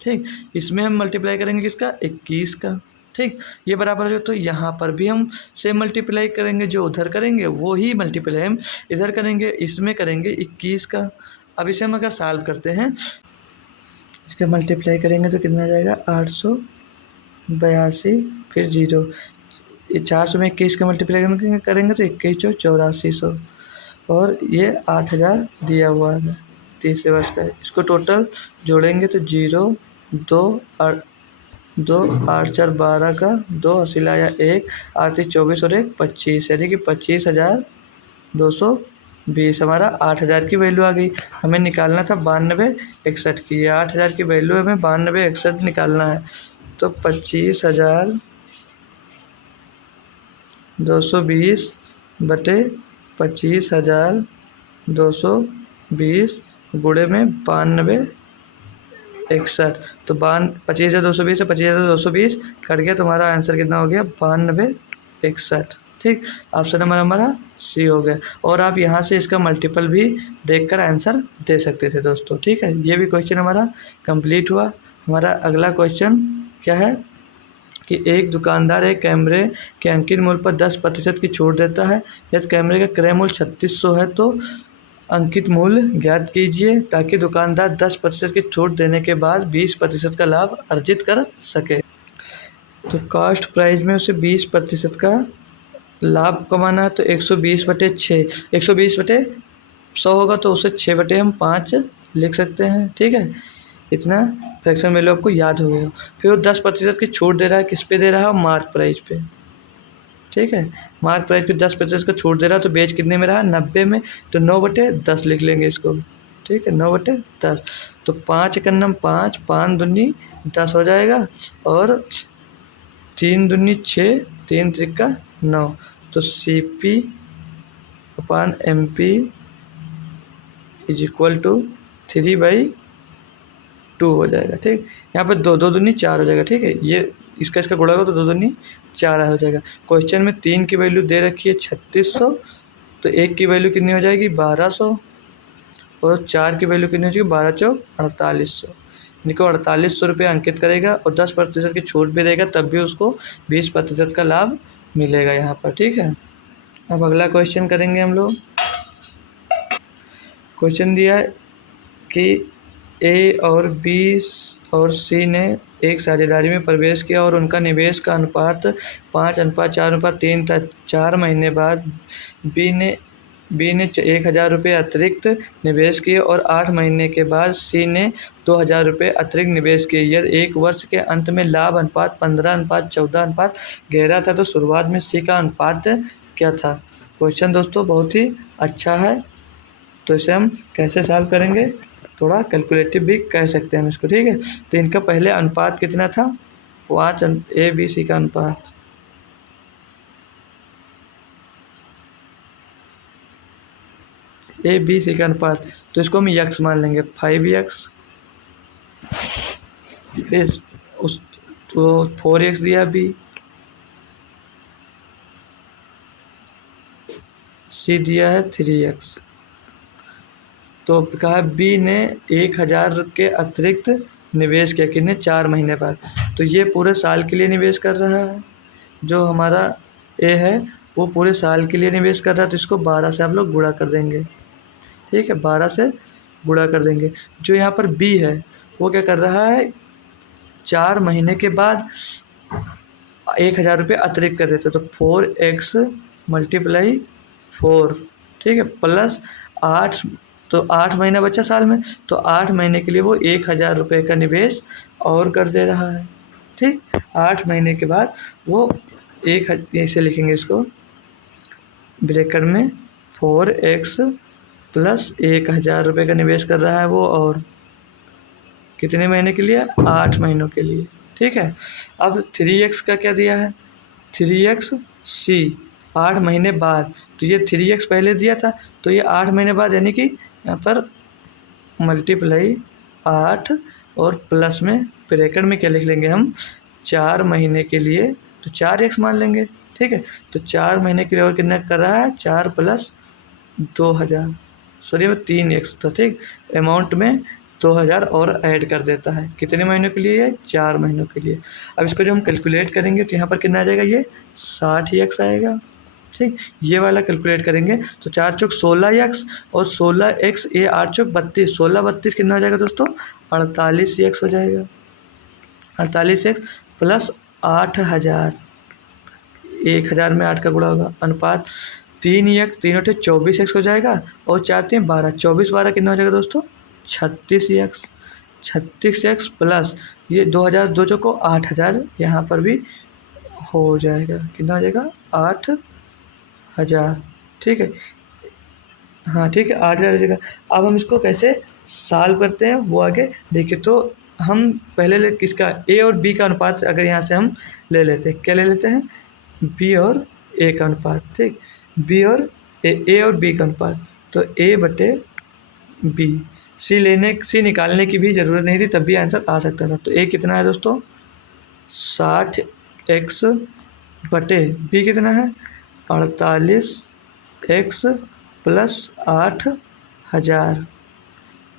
ठीक। इसमें हम मल्टीप्लाई करेंगे किसका 21 का, ठीक, ये बराबर हो जाए। तो यहाँ पर भी हम सेम मल्टीप्लाई करेंगे, जो उधर करेंगे वो ही मल्टीप्लाई हम इधर करेंगे, इसमें करेंगे 21 का। अब इसे हम अगर सॉल्व करते हैं, इसका मल्टीप्लाई करेंगे तो कितना आ जाएगा 882, फिर 0, ये 400 में 21 का मल्टीप्लाई करेंगे तो 21 चौ 8400, और ये 8000 दिया हुआ है तीसरे वर्ष का। इसको टोटल जोड़ेंगे तो 0 2 8 2 8 4 12 का 2 अस्सी लाया 1 8 3 24 और 1 25, यानी कि 25,220 हमारा 8000 की वैल्यू आ गई। हमें निकालना था 9261 की, 8000 की वैल्यू हमें 9261 निकालना है। तो 25,220 बटे 25,220 गुणे में 9261, तो 25,220 से 25,220 कट गया, तुम्हारा आंसर कितना हो गया 9261। ठीक, ऑप्शन नंबर हमारा सी हो गया। और आप यहाँ से इसका मल्टीपल भी देखकर आंसर दे सकते थे दोस्तों। ठीक है, ये भी क्वेश्चन हमारा कंप्लीट हुआ। हमारा अगला क्वेश्चन क्या है कि एक दुकानदार एक कैमरे के अंकित मूल्य पर 10% की छूट देता है। यदि कैमरे का क्रय मूल्य 3600 है तो अंकित मूल्य ज्ञात कीजिए, ताकि दुकानदार 10% की छूट देने के बाद 20% का लाभ अर्जित कर सके। तो कॉस्ट प्राइस में उसे 20% का लाभ कमाना है, तो 120/6, 120/100 होगा, तो उसे 6 बटे हम 5 लिख सकते हैं। ठीक है, इतना फ्रैक्शन वैल्यू आपको याद हो गया। फिर वो 10% की छूट दे रहा है, किस पे दे रहा है, मार्क प्राइस पे। ठीक है, मार्क प्राइस पे 10% का छूट दे रहा है, तो बेच कितने में रहा, 90 में, तो 9/10 लिख लेंगे इसको। ठीक है, 9/10, तो 5 कन्नम 5, 5 दूनी 10 हो जाएगा, और 3 दूनी 6, 3 त्रिका 9, तो CP/MP इज इक्वल टू 3/2 हो जाएगा। ठीक, यहाँ पर 2 2 दूनी 4 हो जाएगा। ठीक है, ये इसका गुणा होगा तो 2 दूनी 4 हो जाएगा। क्वेश्चन में 3 की वैल्यू दे रखी है 3600, तो 1 की वैल्यू कितनी हो जाएगी 1200, और 4 की वैल्यू कितनी हो जाएगी 12 चौक 4800, यानी कि 4800 रुपये अंकित करेगा, और 10% की छूट भी देगा, तब भी उसको 20% का लाभ मिलेगा यहाँ पर। ठीक है, अब अगला क्वेश्चन करेंगे हम लोग। क्वेश्चन दिया है कि ए और बी और सी ने एक साझेदारी में प्रवेश किया और उनका निवेश का अनुपात 5:4:3 था। 4 महीने बाद बी ने 1,000 रुपये अतिरिक्त निवेश किए, और 8 महीने के बाद सी ने 2,000 रुपये अतिरिक्त निवेश किए। यदि एक वर्ष के अंत में लाभ अनुपात 15:14:11 था, तो शुरुआत में सी का अनुपात क्या था। क्वेश्चन दोस्तों बहुत ही अच्छा है, तो इसे हम कैसे सॉल्व करेंगे, थोड़ा कैलकुलेटिव भी कह सकते हैं हम इसको। ठीक है, तो इनका पहले अनुपात कितना था, 5, ए बी सी का अनुपात, ए बी सी का अनुपात, तो इसको हम यक्स मान लेंगे, 5x, फिर उस तो 4x दिया बी, सी दिया है 3x। तो कहा बी ने 1,000 के अतिरिक्त निवेश किया, कितने 4 महीने बाद, तो ये पूरे साल के लिए निवेश कर रहा है। जो हमारा ए है वो पूरे साल के लिए निवेश कर रहा है, तो इसको 12 से आप लोग गुणा कर देंगे। ठीक है, 12 से गुणा कर देंगे। जो यहाँ पर बी है वो क्या कर रहा है, 4 महीने के बाद 1,000 रुपये अतिरिक्त कर देते, तो 4x × 4, ठीक है, प्लस 8, तो 8 महीना बचा साल में, तो 8 महीने के लिए वो 1,000 रुपये का निवेश और कर दे रहा है। ठीक, 8 महीने के बाद वो ऐसे लिखेंगे इसको ब्रैकेट में, 4x प्लस 1,000 रुपये का निवेश कर रहा है वो, और कितने महीने के लिए, 8 महीनों के लिए। ठीक है, अब 3x का क्या दिया है, 3x सी 8 महीने बाद, तो ये 3x पहले दिया था, तो ये 8 महीने बाद, यानी कि यहाँ पर मल्टीप्लाई 8 और प्लस में ब्रैकेट में क्या लिख लेंगे हम, 4 महीने के लिए, तो 4x मान लेंगे। ठीक है, तो 4 महीने के लिए और कितना कर रहा है, 4 + 2,000, सॉरी में 3x था। ठीक, अमाउंट में 2,000 और ऐड कर देता है, कितने महीनों के लिए, 4 महीनों के लिए। अब इसको जब हम कैलकुलेट करेंगे तो यहाँ पर कितना आ जाएगा, ये 60x आएगा। ठीक, ये वाला कैलकुलेट करेंगे तो 4 चौक 16x, और 16x, ये 8 चौक 32, 16 32 कितना हो जाएगा दोस्तों, 48x हो जाएगा। 48x प्लस 8,000, 1000 में 8 का गुणा होगा। अनुपात 3x 3 बटे 24x हो जाएगा और 4 3 12, 24 12 कितना हो जाएगा दोस्तों 36x। 36x प्लस ये 2000 दो चौको 8000, यहाँ पर भी हो जाएगा कितना हो जाएगा 8000। ठीक है, हाँ ठीक है 8000 हो जाएगा। अब हम इसको कैसे सॉल्व करते हैं वो आगे देखिए। तो हम पहले किसका ए और बी का अनुपात अगर यहाँ से हम ले लेते हैं, क्या ले लेते हैं बी और ए का अनुपात। ठीक, बी और ए और बी का अनुपात, तो ए बटे बी। सी निकालने की भी ज़रूरत नहीं थी, तब भी आंसर आ सकता था। तो ए कितना है दोस्तों 60x बटे बी कितना है 48x प्लस 8000।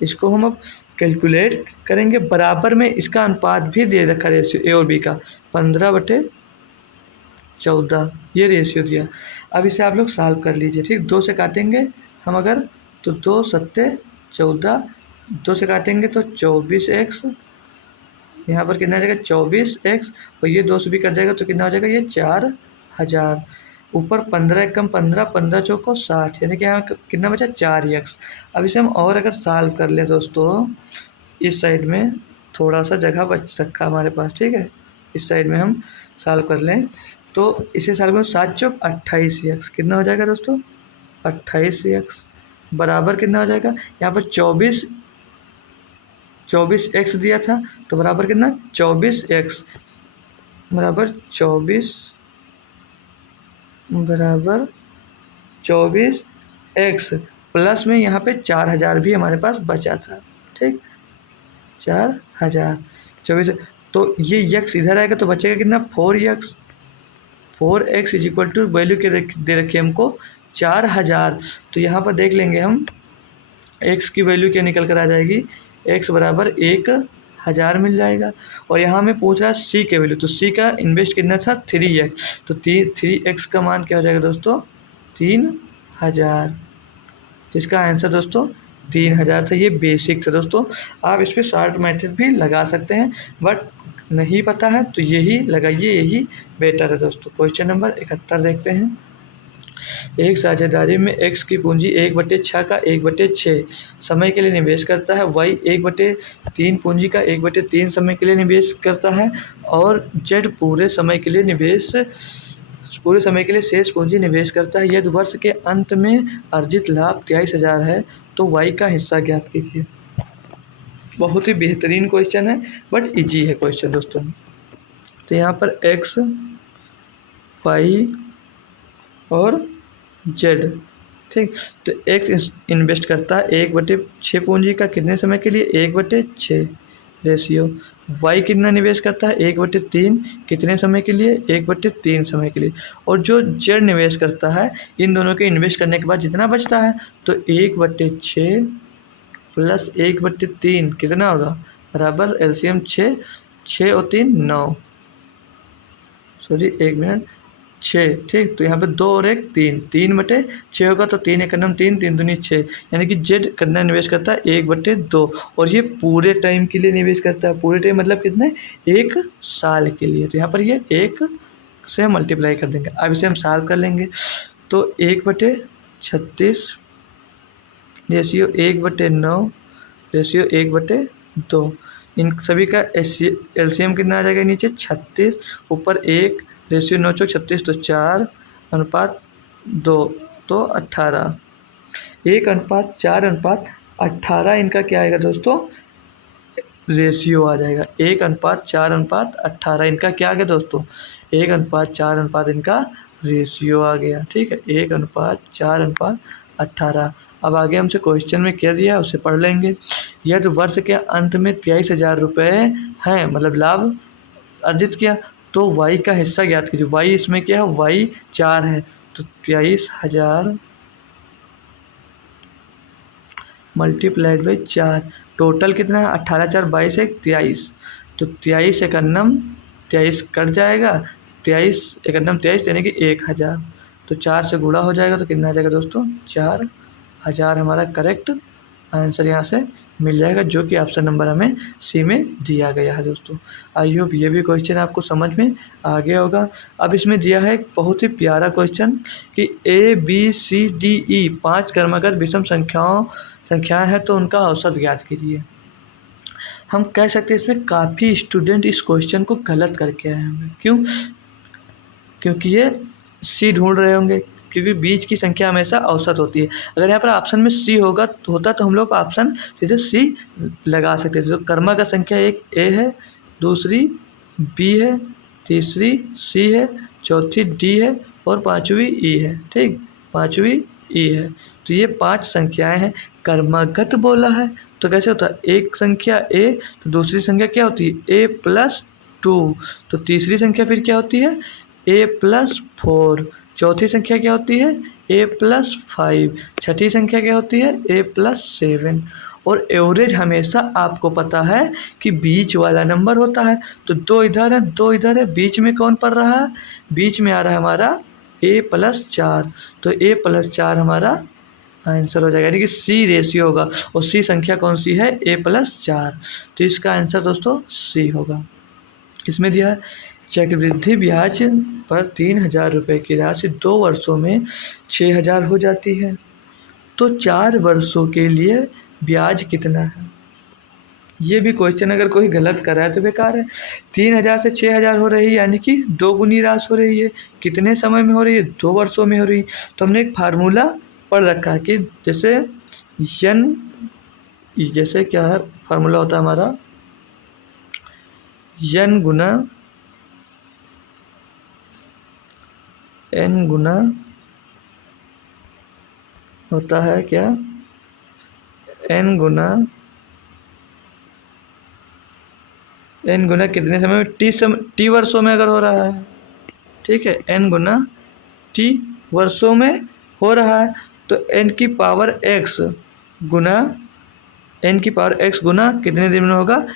इसको हम अब कैलकुलेट करेंगे। बराबर में इसका अनुपात भी दे रखा है रेशियो ए और बी का 15/14, ये रेशियो दिया। अब इसे आप लोग सॉल्व कर लीजिए। ठीक, 2 से काटेंगे हम अगर, तो 2 सत्ते 14, 2 से काटेंगे तो 24x, यहाँ पर कितना आ जाएगा 24x, और ये 2 से भी कट जाएगा तो कितना हो जाएगा ये 4000। ऊपर 15 कम 15, 15 चौको 60, यानी कि यहाँ कितना बचा 4x। अब इसे हम और अगर सॉल्व कर लें दोस्तों, इस साइड में थोड़ा सा जगह बच रखा हमारे पास। ठीक है, इस साइड में हम सॉल्व कर लें तो इसे सॉल्व करें 7 चौक 28x, कितना हो जाएगा दोस्तों 28x बराबर कितना हो जाएगा, यहाँ पर 24x दिया था तो बराबर कितना 24x बराबर 24x प्लस में यहाँ पे 4000 भी हमारे पास बचा था। ठीक, 4000 24, तो ये x इधर आएगा तो बचेगा कितना 4x। 4x is equal to value के दे रखी है हमको 4000। तो यहाँ पर देख लेंगे हम x की वैल्यू क्या निकल कर आ जाएगी, x बराबर 1000 मिल जाएगा। और यहाँ हमें पूछ रहा है c के वैल्यू, तो c का इन्वेस्ट कितना था 3x, तो 3x का मान क्या हो जाएगा दोस्तों 3000। तो इसका आंसर दोस्तों 3000 था। ये बेसिक था दोस्तों, आप इस पर शॉर्ट मेथड भी लगा सकते हैं, बट नहीं पता है तो यही लगाइए, यही बेटर है दोस्तों। क्वेश्चन नंबर 71 देखते हैं। एक साझेदारी में x की पूंजी 1/6 का 1/6 समय के लिए निवेश करता है, y 1/3 पूंजी का 1/3 समय के लिए निवेश करता है, और z पूरे समय के लिए शेष पूंजी निवेश करता है। यदि वर्ष के अंत में अर्जित लाभ 23,000 है तो y का हिस्सा ज्ञात कीजिए। बहुत ही बेहतरीन क्वेश्चन है, बट इजी है क्वेश्चन दोस्तों। तो यहाँ पर x, y और z, ठीक, तो x इन्वेस्ट करता है 1/6 पूंजी का कितने समय के लिए 1/6 रेशियो। y कितना निवेश करता है 1/3 कितने समय के लिए 1/3 समय के लिए। और जो z निवेश करता है, इन दोनों के इन्वेस्ट करने के बाद जितना बचता है तो 1/6 प्लस 1/3 कितना होगा बराबर एलसीएम 6 और 3 9, सॉरी 1 मिनट 6। ठीक, तो यहाँ पे 2 और 1 3, 3/6 होगा तो 3 1 3, 3 दूनी 6, यानी कि जेड कितना निवेश करता है 1/2, और ये पूरे टाइम के लिए निवेश करता है। पूरे टाइम मतलब कितने 1 साल के लिए, तो यहाँ पर ये 1 से मल्टीप्लाई कर देंगे। अब इसे हम सॉल्व कर लेंगे तो 1/36 रेशियो 1/9 रेशियो 1/2, इन सभी का एलसीएम कितना आ जाएगा नीचे 36, ऊपर 1 रेशियो 9 चौक 36 तो 4 अनुपात 2 तो 18, 1:4:18 इनका क्या आएगा दोस्तों रेशियो आ जाएगा। 1:4:18 इनका क्या आ गया दोस्तों 1:4 इनका रेशियो आ गया। ठीक है, 1:4:18। अब आगे हमसे क्वेश्चन में क्या दिया है उसे पढ़ लेंगे। यदि वर्ष के अंत में 23,000 रुपये हैं, मतलब लाभ अर्जित किया, तो y का हिस्सा ज्ञात कीजिए। y इसमें क्या है y 4 है, तो 23,000 मल्टीप्लाइड बाई 4, टोटल कितना है 18 4 22 1 23, तो 23 एकन्नम 23 कट जाएगा, 23 एकन्नम 23 यानी कि 1000, तो 4 से गुणा हो जाएगा तो कितना आ जाएगा दोस्तों 4000 हमारा करेक्ट आंसर यहाँ से मिल जाएगा, जो कि ऑप्शन नंबर हमें सी में दिया गया है दोस्तों। आई होप ये भी क्वेश्चन आपको समझ में आ गया होगा। अब इसमें दिया है एक बहुत ही प्यारा क्वेश्चन कि ABCDE 5 क्रमागत विषम संख्याएं हैं, तो उनका औसत ज्ञात कीजिए। हम कह सकते हैं इसमें काफ़ी स्टूडेंट इस क्वेश्चन को गलत करके आए होंगे। क्यों? क्योंकि ये सी ढूंढ रहे होंगे, क्योंकि बीच की संख्या हमेशा औसत होती है। अगर यहाँ पर ऑप्शन में सी होता तो हम लोग ऑप्शन सीधे सी लगा सकते थे। तो कर्मा का संख्या एक ए है, दूसरी बी है, तीसरी सी है, चौथी डी है और पांचवी ई है। ठीक, पांचवी ई है। तो ये 5 संख्याएं हैं। कर्मगत बोला है तो कैसे होता है, एक संख्या ए तो दूसरी संख्या क्या होती है A+2, तो तीसरी संख्या फिर क्या होती है A+4, चौथी संख्या क्या होती है A+5, छठी संख्या क्या होती है A+7। और एवरेज हमेशा आपको पता है कि बीच वाला नंबर होता है। तो 2 इधर है, 2 इधर है, बीच में कौन पड़ रहा है, बीच में आ रहा है हमारा A+4, तो A+4 हमारा आंसर हो जाएगा, यानी कि सी रेशियो होगा। और सी संख्या कौन सी है A+4, तो इसका आंसर दोस्तों सी होगा। इसमें दिया है चक्रवृद्धि ब्याज पर 3,000 रुपये की राशि 2 वर्षों में 6,000 हो जाती है, तो 4 वर्षों के लिए ब्याज कितना है। ये भी क्वेश्चन अगर कोई गलत कर रहा है तो बेकार है। 3,000 से 6,000 हो रही है, यानी कि 2 गुनी राशि हो रही है। कितने समय में हो रही है, 2 वर्षों में हो रही है। तो हमने एक फार्मूला पढ़ रखा है कि जैसे क्या है फार्मूला होता है हमारा n गुना n गुना होता है क्या n गुना कितने समय में, टी वर्षों में अगर हो रहा है, ठीक है, n गुना टी वर्षों में हो रहा है, तो n की पावर x गुना कितने दिन में होगा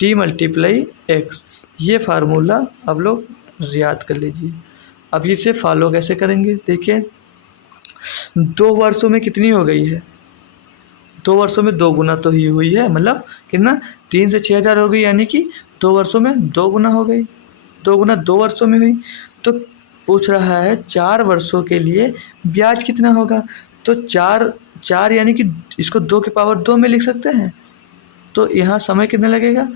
t × x। ये फार्मूला आप लोग याद कर लीजिए। अब इसे फॉलो कैसे करेंगे, देखिए 2 वर्षों में कितनी हो गई है, 2 वर्षों में 2 गुना तो ही हुई है, मतलब कितना 3 से 6,000 हो गई, यानी कि 2 वर्षों में 2 गुना हो गई, 2 गुना 2 वर्षों में हुई। तो पूछ रहा है 4 वर्षों के लिए ब्याज कितना होगा, तो 4 यानी कि इसको 2 की पावर 2 में लिख सकते हैं। तो यहाँ समय कितना लगेगा,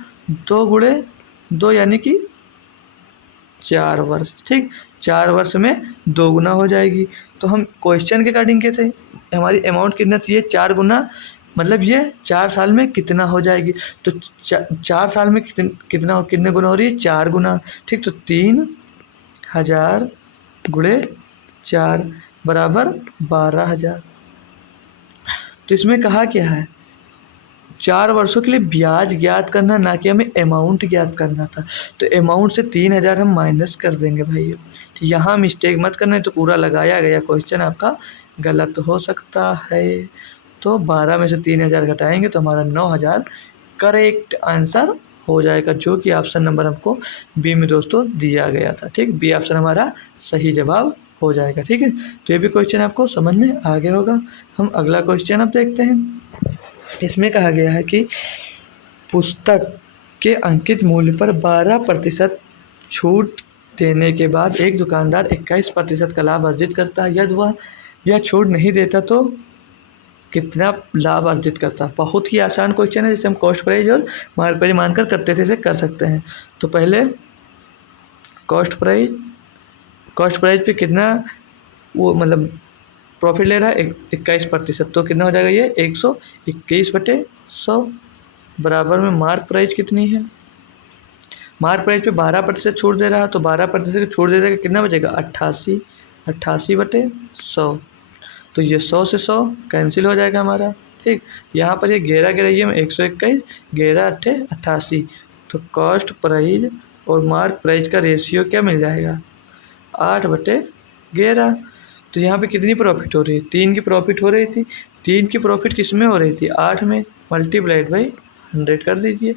2 गुणे 2 यानी कि 4 वर्ष। ठीक, 4 वर्ष में 2 गुना हो जाएगी। तो हम क्वेश्चन के अकॉर्डिंग कैसे, हमारी अमाउंट कितना चाहिए 4 गुना, मतलब ये 4 साल में कितना हो जाएगी। तो 4 साल में कितने गुना हो रही है, 4 गुना। ठीक, तो 3,000 गुणे 4 बराबर 12,000। तो इसमें कहा क्या है, 4 वर्षों के लिए ब्याज ज्ञात करना, ना कि हमें अमाउंट ज्ञात करना था। तो अमाउंट से 3,000 हम माइनस कर देंगे भाई। यहाँ मिस्टेक मत करना, तो पूरा लगाया गया क्वेश्चन आपका गलत हो सकता है। तो 12 में से 3,000 घटाएंगे तो हमारा 9,000 करेक्ट आंसर हो जाएगा, जो कि ऑप्शन नंबर हमको बी में दोस्तों दिया गया था। ठीक, बी ऑप्शन हमारा सही जवाब हो जाएगा। ठीक है, तो ये भी क्वेश्चन आपको समझ में आ गया होगा। हम अगला क्वेश्चन अब देखते हैं। इसमें कहा गया है कि पुस्तक के अंकित मूल्य पर 12% छूट देने के बाद एक दुकानदार 21% का लाभ अर्जित करता है। यदि वह यह छूट नहीं देता तो कितना लाभ अर्जित करता है। बहुत ही आसान क्वेश्चन है, जैसे हम कॉस्ट प्राइस और मार्क प्राइस मानकर करते थे, इसे कर सकते हैं। तो पहले कॉस्ट प्राइस पे कितना वो मतलब प्रॉफिट ले रहा है 21%, तो कितना हो जाएगा ये 121/100 बराबर में मार्क प्राइस कितनी है, मार्क प्राइस पे 12% छूट दे रहा है, तो 12% छूट दे देगा, कितना बचेगा 88/100। तो ये 100 से 100 कैंसिल हो जाएगा हमारा। ठीक, यहाँ पर ये 11 गिराइए में 121, 11 8 88, तो कॉस्ट प्राइस और मार्क प्राइस का रेशियो क्या मिल जाएगा 8/11। तो यहाँ पे कितनी प्रॉफिट हो रही है, 3 की प्रॉफिट हो रही थी। 3 की प्रॉफिट किस में हो रही थी, 8 में, मल्टीप्लाइड बाई 100 कर दीजिए।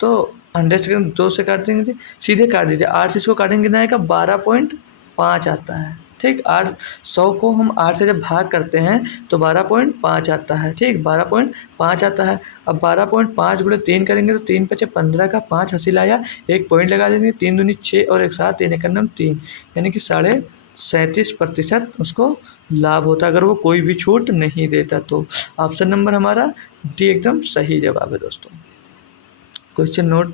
तो 100 से 2 से काट देंगे, सीधे काट दीजिए, 8 से इसको काटेंगे कितना आएगा 12.5 आता है। ठीक। 100 को हम 8 से जब भाग करते हैं तो 12.5 आता है। ठीक, 12.5 आता है। अब 12.5 गुणे 3 करेंगे तो 3 पचे 15 का 5 हासिल आया, एक पॉइंट लगा देंगे, 3 दूनी 6 और एक 7, 3 एकम 3, यानी कि 37.5% उसको लाभ होता अगर वो कोई भी छूट नहीं देता तो। ऑप्शन नंबर हमारा डी एकदम सही जवाब है दोस्तों। क्वेश्चन नोट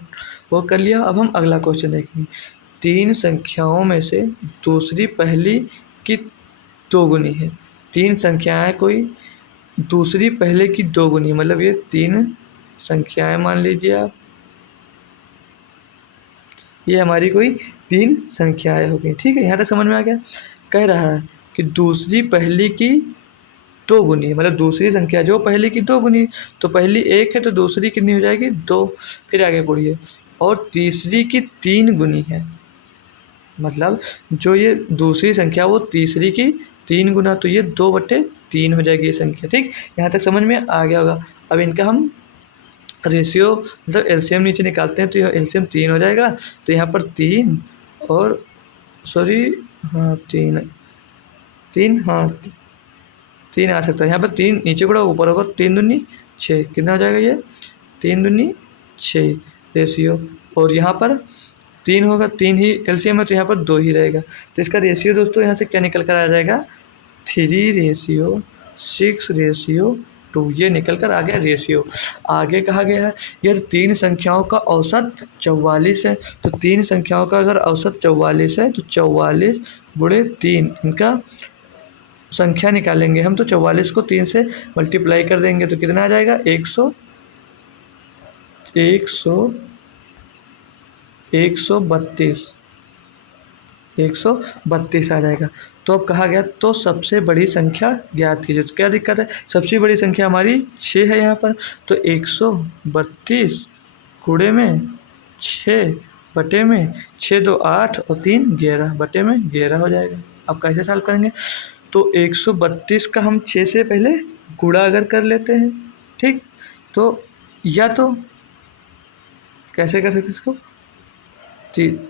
वो कर लिया। अब हम अगला क्वेश्चन देखेंगे। 3 संख्याओं में से दूसरी पहली की दोगुनी है। 3 संख्याएं कोई दूसरी पहले की दोगुनी, मतलब ये 3 संख्याएं मान लीजिए आप, ये हमारी कोई 3 संख्याएं हो गई। ठीक है, यहाँ तक समझ में आ गया। कह रहा है कि दूसरी पहली की दोगुनी, मतलब दूसरी संख्या जो पहली की दोगुनी, तो पहली 1 है तो दूसरी कितनी हो जाएगी 2। फिर आगे पढ़िए, और तीसरी की 3 गुनी है, मतलब जो ये दूसरी संख्या वो तीसरी की 3 गुना, तो ये 2/3 हो जाएगी ये संख्या। ठीक, यहाँ तक समझ में आ गया होगा। अब इनका हम रेशियो मतलब एलसीएम नीचे निकालते हैं तो यह एलसीएम 3 हो जाएगा। तो यहाँ पर 3 और सॉरी हाँ 3 हाँ 3 आ सकता है। यहाँ पर 3 नीचे को ऊपर होगा, 3 दूनी 6, कितना हो जाएगा ये 3 दूनी 6 रेशियो। और यहाँ पर 3 होगा, 3 ही एलसीएम है तो यहाँ पर 2 ही रहेगा। तो इसका रेशियो दोस्तों यहाँ से क्या निकल कर आ जाएगा 3:6:2, ये निकल कर आ गया रेशियो। आगे कहा गया है यदि 3 संख्याओं का औसत 44 है, तो 3 संख्याओं का अगर औसत 44 है तो 44 गुणे 3 इनका संख्या निकालेंगे हम, तो 44 को 3 से मल्टीप्लाई कर देंगे तो कितना आ जाएगा 132 आ जाएगा। तो अब कहा गया तो सबसे बड़ी संख्या ज्ञात कीजिए। तो क्या दिक्कत है, सबसे बड़ी संख्या हमारी 6 है यहाँ पर, तो 132 गुणे में 6 बटे में 6 2 8 और 3 11 बटे में 11 हो जाएगा। अब कैसे सॉल्व करेंगे, तो 132 का हम 6 से पहले गुणा अगर कर लेते हैं, ठीक, तो या तो कैसे कर सकते इसको,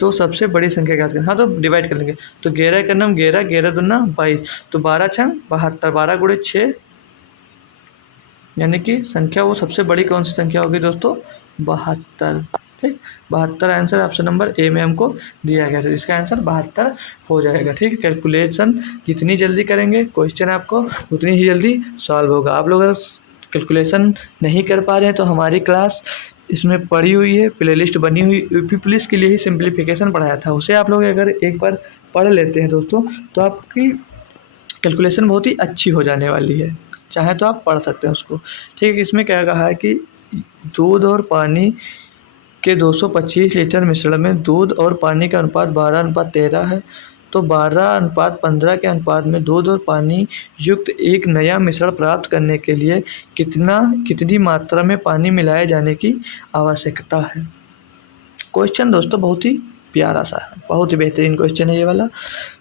तो सबसे बड़ी संख्या ज्ञात करें। हाँ, तो डिवाइड कर लेंगे, तो 11 का नाम 11, 11 दूना 22, तो 12 छंग 72, 12 गुणे 6, यानी कि संख्या वो सबसे बड़ी कौन सी संख्या होगी दोस्तों 72। ठीक, 72 आंसर ऑप्शन नंबर ए में हमको दिया गया था, इसका आंसर 72 हो जाएगा। ठीक है, कैलकुलेशन जितनी जल्दी करेंगे क्वेश्चन आपको उतनी ही जल्दी सॉल्व होगा। आप लोग अगर कैलकुलेशन नहीं कर पा रहे हैं तो हमारी क्लास इसमें पड़ी हुई है, प्लेलिस्ट बनी हुई, यूपी पुलिस के लिए ही सिंप्लीफिकेशन पढ़ाया था, उसे आप लोग अगर एक बार पढ़ लेते हैं दोस्तों तो आपकी कैलकुलेशन बहुत ही अच्छी हो जाने वाली है। चाहे तो आप पढ़ सकते हैं उसको। ठीक है, इसमें क्या कहा है कि दूध और पानी के 225 लीटर मिश्रण में दूध और पानी का अनुपात 12:13 है, तो 12:15 के अनुपात में दूध और पानी युक्त एक नया मिश्रण प्राप्त करने के लिए कितनी मात्रा में पानी मिलाए जाने की आवश्यकता है। क्वेश्चन दोस्तों बहुत ही प्यारा सा है, बहुत ही बेहतरीन क्वेश्चन है ये वाला,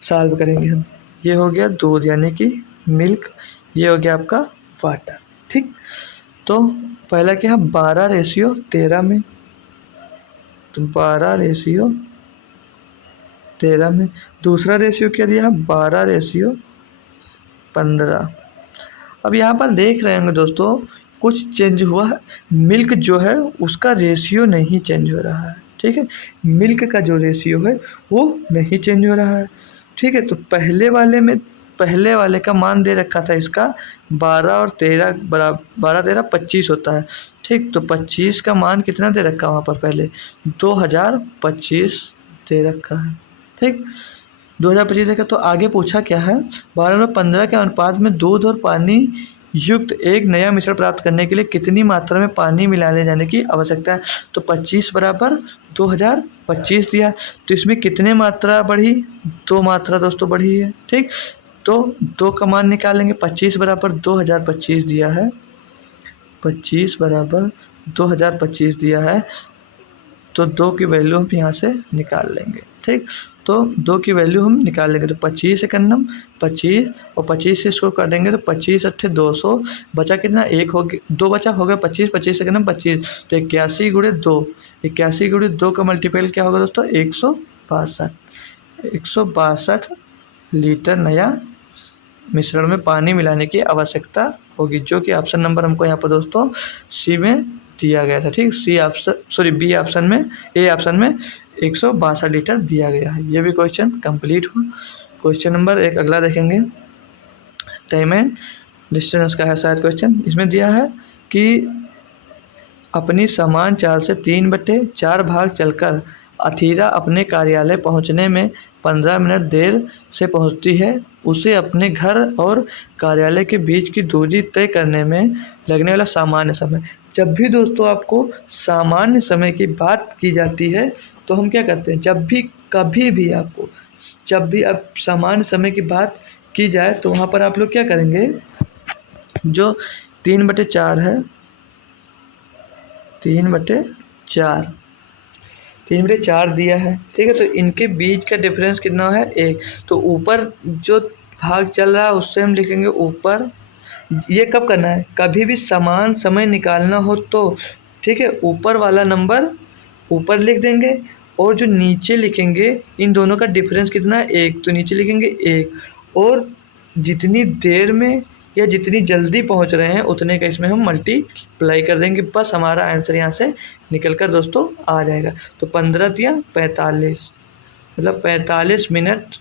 सॉल्व करेंगे हम। ये हो गया दूध यानी कि मिल्क, ये हो गया आपका वाटर। ठीक, तो पहला क्या है 12:13 में, तो 12:13 में। दूसरा रेशियो क्या दिया 12:15। अब यहाँ पर देख रहे होंगे दोस्तों कुछ चेंज हुआ है, मिल्क जो है उसका रेशियो नहीं चेंज हो रहा है। ठीक है, मिल्क का जो रेशियो है वो नहीं चेंज हो रहा है। ठीक है, तो पहले वाले का मान दे रखा था इसका 12 और 13 बराबर, 12 13 25 होता है। ठीक, तो 25 का मान कितना दे रखा है वहाँ पर पहले 2025 दे रखा है। ठीक, 2025 देखा। तो आगे पूछा क्या है 12 और 15 के अनुपात में दूध और पानी युक्त एक नया मिश्रण प्राप्त करने के लिए कितनी मात्रा में पानी मिलाने जाने की आवश्यकता है। तो 25 बराबर 2025 दिया, तो इसमें कितने मात्रा बढ़ी 2 मात्रा दोस्तों बढ़ी है। ठीक, तो 2 का मान निकालेंगे, 25 बराबर 2025 दिया है, 25 बराबर 2025 दिया है, तो 2 की वैल्यू हम यहाँ से निकाल लेंगे। ठीक, तो 2 की वैल्यू हम निकाल लेंगे, तो 25 एकन्नम 25 और 25 से इसको कर देंगे तो 25 अट्ठे 200, बचा कितना 1 हो गया, 2 बचा हो गया 25, 25 एकन्नम 25, तो 81 गुणे 2, 81 गुणे 2 का मल्टीपल क्या होगा दोस्तों 162, 162 लीटर नया मिश्रण में पानी मिलाने की आवश्यकता होगी, जो कि ऑप्शन नंबर हमको यहाँ पर दोस्तों सी में दिया गया था। ठीक, C option sorry B option में, ए ऑप्शन में 162 लीटर दिया गया है। ये भी क्वेश्चन कंप्लीट हुआ। क्वेश्चन नंबर 1 अगला देखेंगे। टाइम एंड डिस्टेंस का है शायद क्वेश्चन। इसमें दिया है कि अपनी समान चाल से 3/4 भाग चलकर अथीरा अपने कार्यालय पहुंचने में 15 मिनट देर से पहुंचती है। उसे अपने घर और कार्यालय के बीच की दूरी तय करने में लगने वाला सामान्य समय। जब भी दोस्तों आपको सामान्य समय की बात की जाती है तो हम क्या करते हैं, जब भी कभी भी आपको जब भी अब सामान्य समय की बात की जाए तो वहाँ पर आप लोग क्या करेंगे, जो 3/4 है, 3/4 3/4 दिया है। ठीक है, तो इनके बीच का डिफरेंस कितना है, 1। तो ऊपर जो भाग चल रहा है उससे हम लिखेंगे ऊपर। ये कब करना है, कभी भी समान समय निकालना हो तो ठीक है, ऊपर वाला नंबर ऊपर लिख देंगे और जो नीचे लिखेंगे इन दोनों का डिफरेंस कितना है, 1, तो नीचे लिखेंगे 1। और जितनी देर में या जितनी जल्दी पहुंच रहे हैं उतने का इसमें हम मल्टीप्लाई कर देंगे, बस हमारा आंसर यहाँ से निकल कर दोस्तों आ जाएगा। तो 15 या 45, मतलब 45 मिनट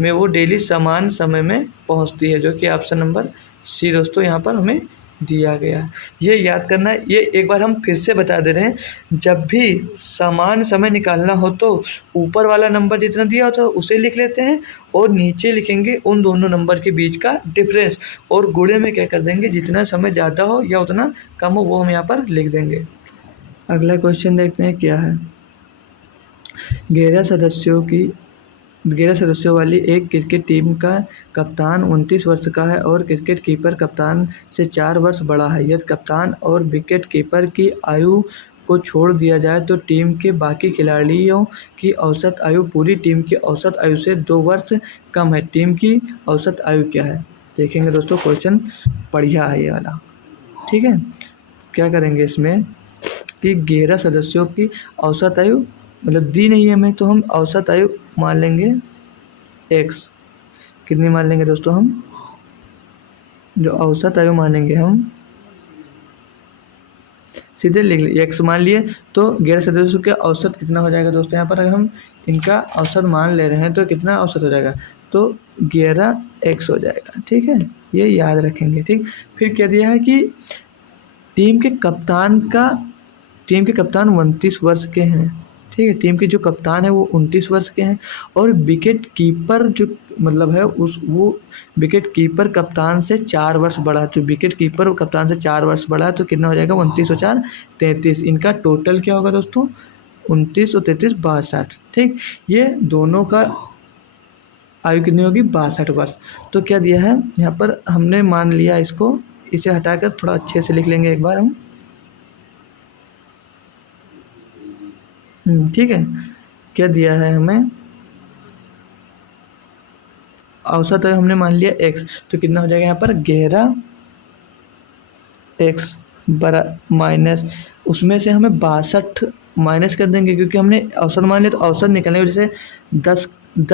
में वो डेली समान समय में पहुंचती है, जो कि ऑप्शन नंबर सी दोस्तों यहाँ पर हमें दिया गया है। ये याद करना है। ये एक बार हम फिर से बता दे रहे हैं, जब भी समान समय निकालना हो तो ऊपर वाला नंबर जितना दिया होता है उसे लिख लेते हैं और नीचे लिखेंगे उन दोनों नंबर के बीच का डिफरेंस, और गुणे में क्या कर देंगे, जितना समय ज़्यादा हो या उतना कम हो वो हम यहाँ पर लिख देंगे। अगला क्वेश्चन देखते हैं क्या है। 11 सदस्यों वाली एक क्रिकेट टीम का कप्तान 29 वर्ष का है और क्रिकेट कीपर कप्तान से 4 वर्ष बड़ा है। यदि कप्तान और विकेट कीपर की आयु को छोड़ दिया जाए तो टीम के बाकी खिलाड़ियों की औसत आयु पूरी टीम की औसत आयु से 2 वर्ष कम है। टीम की औसत आयु क्या है? देखेंगे दोस्तों, क्वेश्चन बढ़िया है ये वाला। ठीक है, क्या करेंगे इसमें कि 11 सदस्यों की औसत आयु मतलब दी नहीं है हमें, तो हम औसत आयु मान लेंगे x। कितनी मान लेंगे दोस्तों, हम जो औसत आयु मानेंगे हम सीधे लिख लिए x मान लिए। तो 11 सदस्यों के औसत कितना हो जाएगा दोस्तों, यहाँ पर अगर हम इनका औसत मान ले रहे हैं तो कितना औसत हो जाएगा, तो 11x हो जाएगा। ठीक है, ये याद रखेंगे। ठीक, फिर क्या दिया है कि टीम के कप्तान 29 वर्ष के हैं। ठीक है, टीम के जो कप्तान है वो 29 वर्ष के हैं और विकेट कीपर जो मतलब है वो विकेट कीपर कप्तान से 4 वर्ष बड़ा है। तो विकेट कीपर कप्तान से 4 वर्ष बड़ा है, तो कितना हो जाएगा, 29 और 4 33। इनका टोटल क्या होगा दोस्तों, 29 और 33 62। ठीक, ये दोनों का आयु कितनी होगी, 62 वर्ष। तो क्या दिया है यहाँ पर, हमने मान लिया इसको, इसे हटाकर थोड़ा अच्छे से लिख लेंगे एक बार हम। ठीक है, क्या दिया है हमें, औसत है हमने मान लिया x, तो कितना हो जाएगा यहाँ पर 11x बरा माइनस उसमें से हमें 62 माइनस कर देंगे, क्योंकि हमने औसत मान लिया। तो औसत निकलने की वजह से 10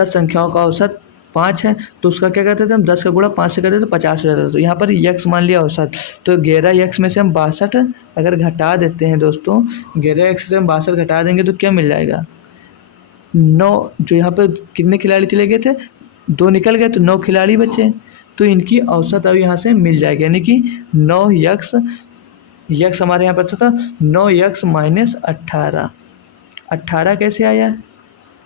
संख्याओं का औसत 5 है, तो उसका क्या करते थे हम, 10 का गुणा 5 से करते तो 50 हो जाता था। तो यहाँ पर x मान लिया औसत, तो 11x में से हम 62 अगर घटा देते हैं दोस्तों, 11x से हम 62 घटा देंगे तो क्या मिल जाएगा, 9। जो यहाँ पर कितने खिलाड़ी चले गए थे, 2 निकल गए तो 9 खिलाड़ी बचे, तो इनकी औसत आयु यहाँ से मिल जाएगी, यानी कि 9x हमारे यहाँ पर था 9x माइनस 18। 18 कैसे आया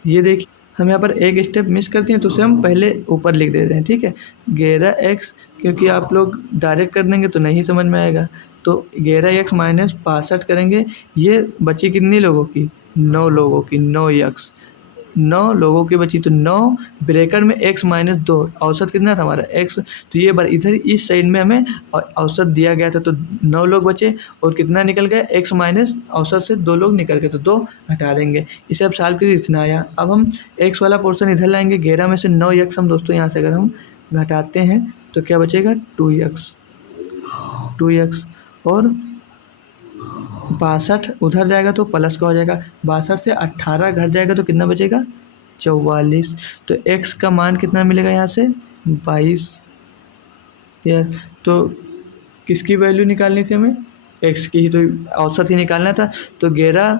ये देखिए, हम यहाँ पर एक स्टेप मिस करते हैं तो उसे हम पहले ऊपर लिख देते हैं। ठीक है, 11x, क्योंकि आप लोग डायरेक्ट कर देंगे तो नहीं समझ में आएगा, तो 11x माइनस 62 करेंगे। ये बची कितनी लोगों की, 9 लोगों की, 9 लोगों की बची, तो 9 ब्रैकेट में x माइनस 2, औसत कितना था हमारा x, तो ये बार इधर इस साइड में हमें औसत दिया गया था, तो 9 लोग बचे और कितना निकल गया, x माइनस औसत से 2 लोग निकल गए, तो 2 घटा देंगे। इसे अब सॉल्व करिए, इतना आया। अब हम x वाला पोर्शन इधर लाएंगे, 11 में से 9x हम दोस्तों यहाँ से अगर हम घटाते हैं तो क्या बचेगा, 2x और 62 उधर जाएगा तो प्लस का हो जाएगा, 62 से 18 घट जाएगा तो कितना बचेगा, 44। तो x का मान कितना मिलेगा यहाँ से 22 यार। तो किसकी वैल्यू निकालनी थी हमें, x की ही, तो औसत ही निकालना था। तो 11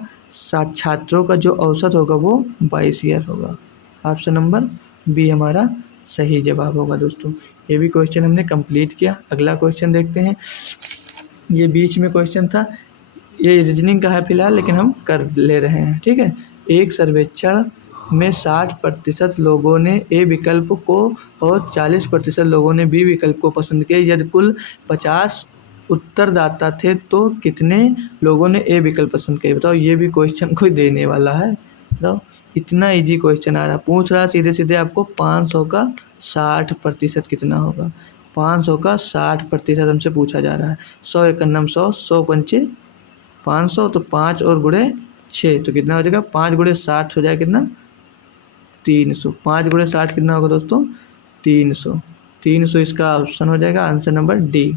छात्रों का जो औसत होगा वो 22 ईयर होगा। ऑप्शन नंबर बी हमारा सही जवाब होगा दोस्तों। ये भी क्वेश्चन हमने कंप्लीट किया। अगला क्वेश्चन देखते हैं। ये बीच में क्वेश्चन था, ये रीजनिंग का है फिलहाल, लेकिन हम कर ले रहे हैं, ठीक है। एक सर्वेक्षण में 60% लोगों ने ए विकल्प को और 40% लोगों ने बी विकल्प को पसंद किया। यदि कुल 50 उत्तरदाता थे तो कितने लोगों ने ए विकल्प पसंद किया। बताओ, ये भी क्वेश्चन कोई देने वाला है। बताओ, इतना इजी क्वेश्चन आ रहा, पूछ रहा सीधे सीधे आपको 500 का 60% कितना होगा। 500 का 60% हमसे पूछा जा रहा है। 100 एक नम 100, 100 पंचे 500, तो 5 और गुणे 6 तो कितना हो जाएगा, 5 गुणे 60 हो जाएगा कितना 300। 5 गुणे 60 कितना होगा दोस्तों 300। 300 इसका ऑप्शन हो जाएगा, आंसर नंबर डी।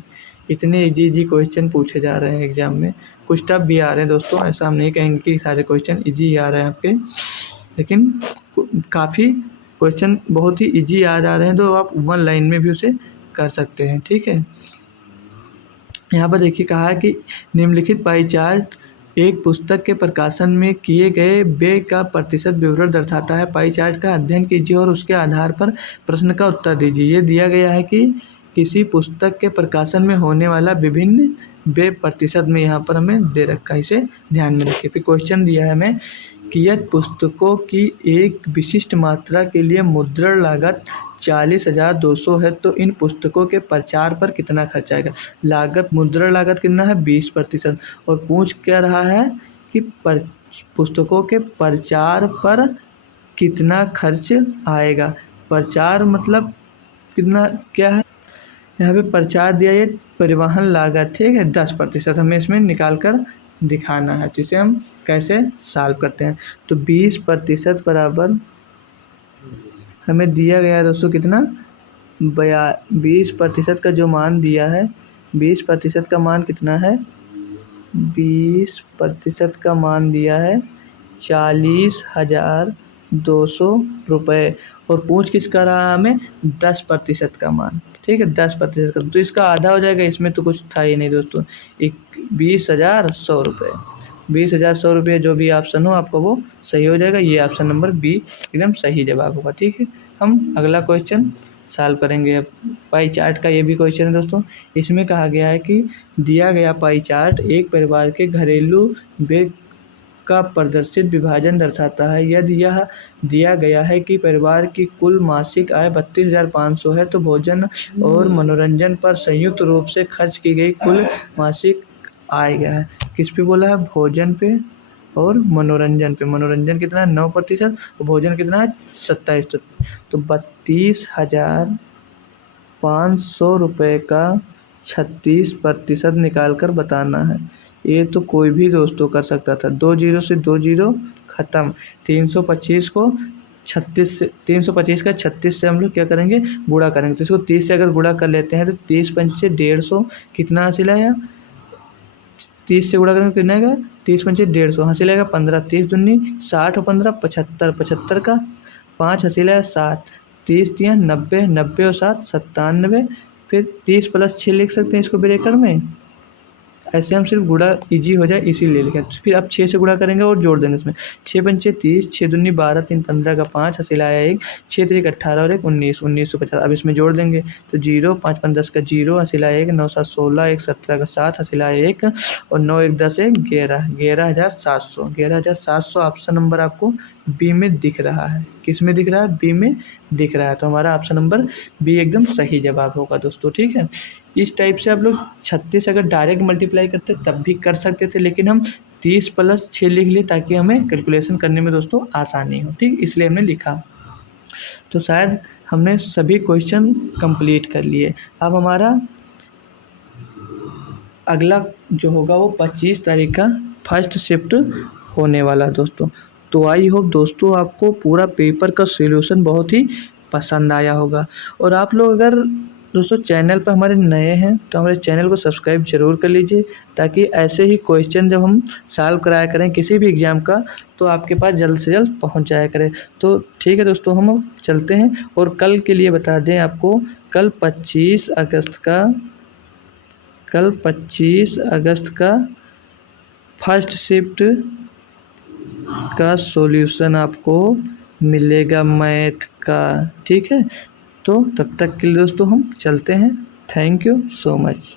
इतने इजी क्वेश्चन पूछे जा रहे हैं एग्जाम में। कुछ टफ भी आ रहे हैं दोस्तों, ऐसा हम नहीं कहेंगे कि सारे क्वेश्चन इजी आ रहे हैं आपके, लेकिन काफ़ी क्वेश्चन बहुत ही इजी आ जा रहे हैं, तो आप 1 लाइन में भी उसे कर सकते हैं, ठीक है। यहाँ पर देखिए कहा है कि निम्नलिखित पाई चार्ट एक पुस्तक के प्रकाशन में किए गए व्यय का प्रतिशत विवरण दर्शाता है। पाई चार्ट का अध्ययन कीजिए और उसके आधार पर प्रश्न का उत्तर दीजिए। ये दिया गया है कि किसी पुस्तक के प्रकाशन में होने वाला विभिन्न व्यय प्रतिशत में यहाँ पर हमें दे रखा है, इसे ध्यान में रखिए। फिर क्वेश्चन दिया है हमें कि यदि पुस्तकों की एक विशिष्ट मात्रा के लिए मुद्रण लागत 40,200 है तो इन पुस्तकों के प्रचार पर कितना खर्च आएगा। लागत, मुद्रण लागत कितना है 20%, और पूछ क्या रहा है कि पुस्तकों के प्रचार पर कितना खर्च आएगा। प्रचार मतलब कितना, क्या है यहाँ पे प्रचार दिया, ये परिवहन लागत, ठीक है 10% हमें इसमें निकाल कर दिखाना है। तो इसे हम कैसे सॉल्व करते हैं, तो 20% बराबर हमें दिया गया है दोस्तों कितना 20% का जो मान दिया है, 20% का मान कितना है, 20% का मान दिया है 40,200 रुपये, और पूछ किसका रहा हमें 10% का मान, ठीक है 10% का, तो इसका आधा हो जाएगा, इसमें तो कुछ था ही नहीं दोस्तों। 20,100 रुपये, 20,100 रुपये जो भी ऑप्शन हो आपका वो सही हो जाएगा। ये ऑप्शन नंबर बी एकदम सही जवाब होगा, ठीक है। हम अगला क्वेश्चन सॉल्व करेंगे। अब पाई चार्ट का ये भी क्वेश्चन है दोस्तों। इसमें कहा गया है कि दिया गया पाई चार्ट एक परिवार के घरेलू व्यय का प्रदर्शित विभाजन दर्शाता है। यदि यह दिया गया है कि परिवार की कुल मासिक आय 32,500 है तो भोजन और मनोरंजन पर संयुक्त रूप से खर्च की गई कुल मासिक आय क्या है। किस पे बोला है, भोजन पे और मनोरंजन पे। मनोरंजन कितना है 9% और भोजन कितना है 27। तो 32,500 रुपये का 36% निकाल कर बताना है। ये तो कोई भी दोस्तों कर सकता था, 2 जीरो से 2 जीरो ख़त्म। 325 को 36 से, 325 का 36 से हम लोग क्या करेंगे गुणा करेंगे। तो इसको 30 से अगर गुणा कर लेते हैं तो 30 पंचे 150 कितना हासिल आया, 30 से गुणा करेंगे कितना आएगा 30 पंचे 150 हासिल आएगा 15, 30 दूनी 60 और 15 75, 75 का 5 हासिल आया 7, 30 तियाँ 90, 90 और 7 97, फिर 30 + 6 लिख सकते हैं इसको ब्रेकर में। ऐसे हम सिर्फ गुणा इजी हो जाए इसीलिए लिखा। फिर आप 6 से गुणा करेंगे और जोड़ देंगे इसमें, 6 पंचे 30, 6 दूनी 12, 3 15 का 5 हासिल आया 1, 6 3 18 और 1 19, 1950। अब इसमें जोड़ देंगे तो 0, 5 5 10 का 0 हासिल आया 1, 9 7 16, 1 17 का 7 हासिल आया 1 और 9 1 10 1 11, 11,700। 11,700 ऑप्शन नंबर आपको बी में दिख रहा है। किस में दिख रहा है, बी में दिख रहा है। तो हमारा ऑप्शन नंबर बी एकदम सही जवाब होगा दोस्तों, ठीक है। इस टाइप से आप लोग 36 अगर डायरेक्ट मल्टीप्लाई करते तब भी कर सकते थे, लेकिन हम 30 + 6 लिख लिए ताकि हमें कैलकुलेशन करने में दोस्तों आसानी हो, ठीक, इसलिए हमने लिखा। तो शायद हमने सभी क्वेश्चन कंप्लीट कर लिए। अब हमारा अगला जो होगा वो 25 तारीख का फर्स्ट शिफ्ट होने वाला दोस्तों। तो आई होप दोस्तों आपको पूरा पेपर का सॉल्यूशन बहुत ही पसंद आया होगा। और आप लोग अगर दोस्तों चैनल पर हमारे नए हैं तो हमारे चैनल को सब्सक्राइब जरूर कर लीजिए, ताकि ऐसे ही क्वेश्चन जब हम सॉल्व कराया करें किसी भी एग्ज़ाम का तो आपके पास जल्द से जल्द पहुंच जाया करें। तो ठीक है दोस्तों, हम अब चलते हैं। और कल के लिए बता दें आपको, कल 25 अगस्त का फर्स्ट शिफ्ट का सॉल्यूशन आपको मिलेगा मैथ का। ठीक है, तो तब तक के लिए दोस्तों हम चलते हैं। Thank you so much.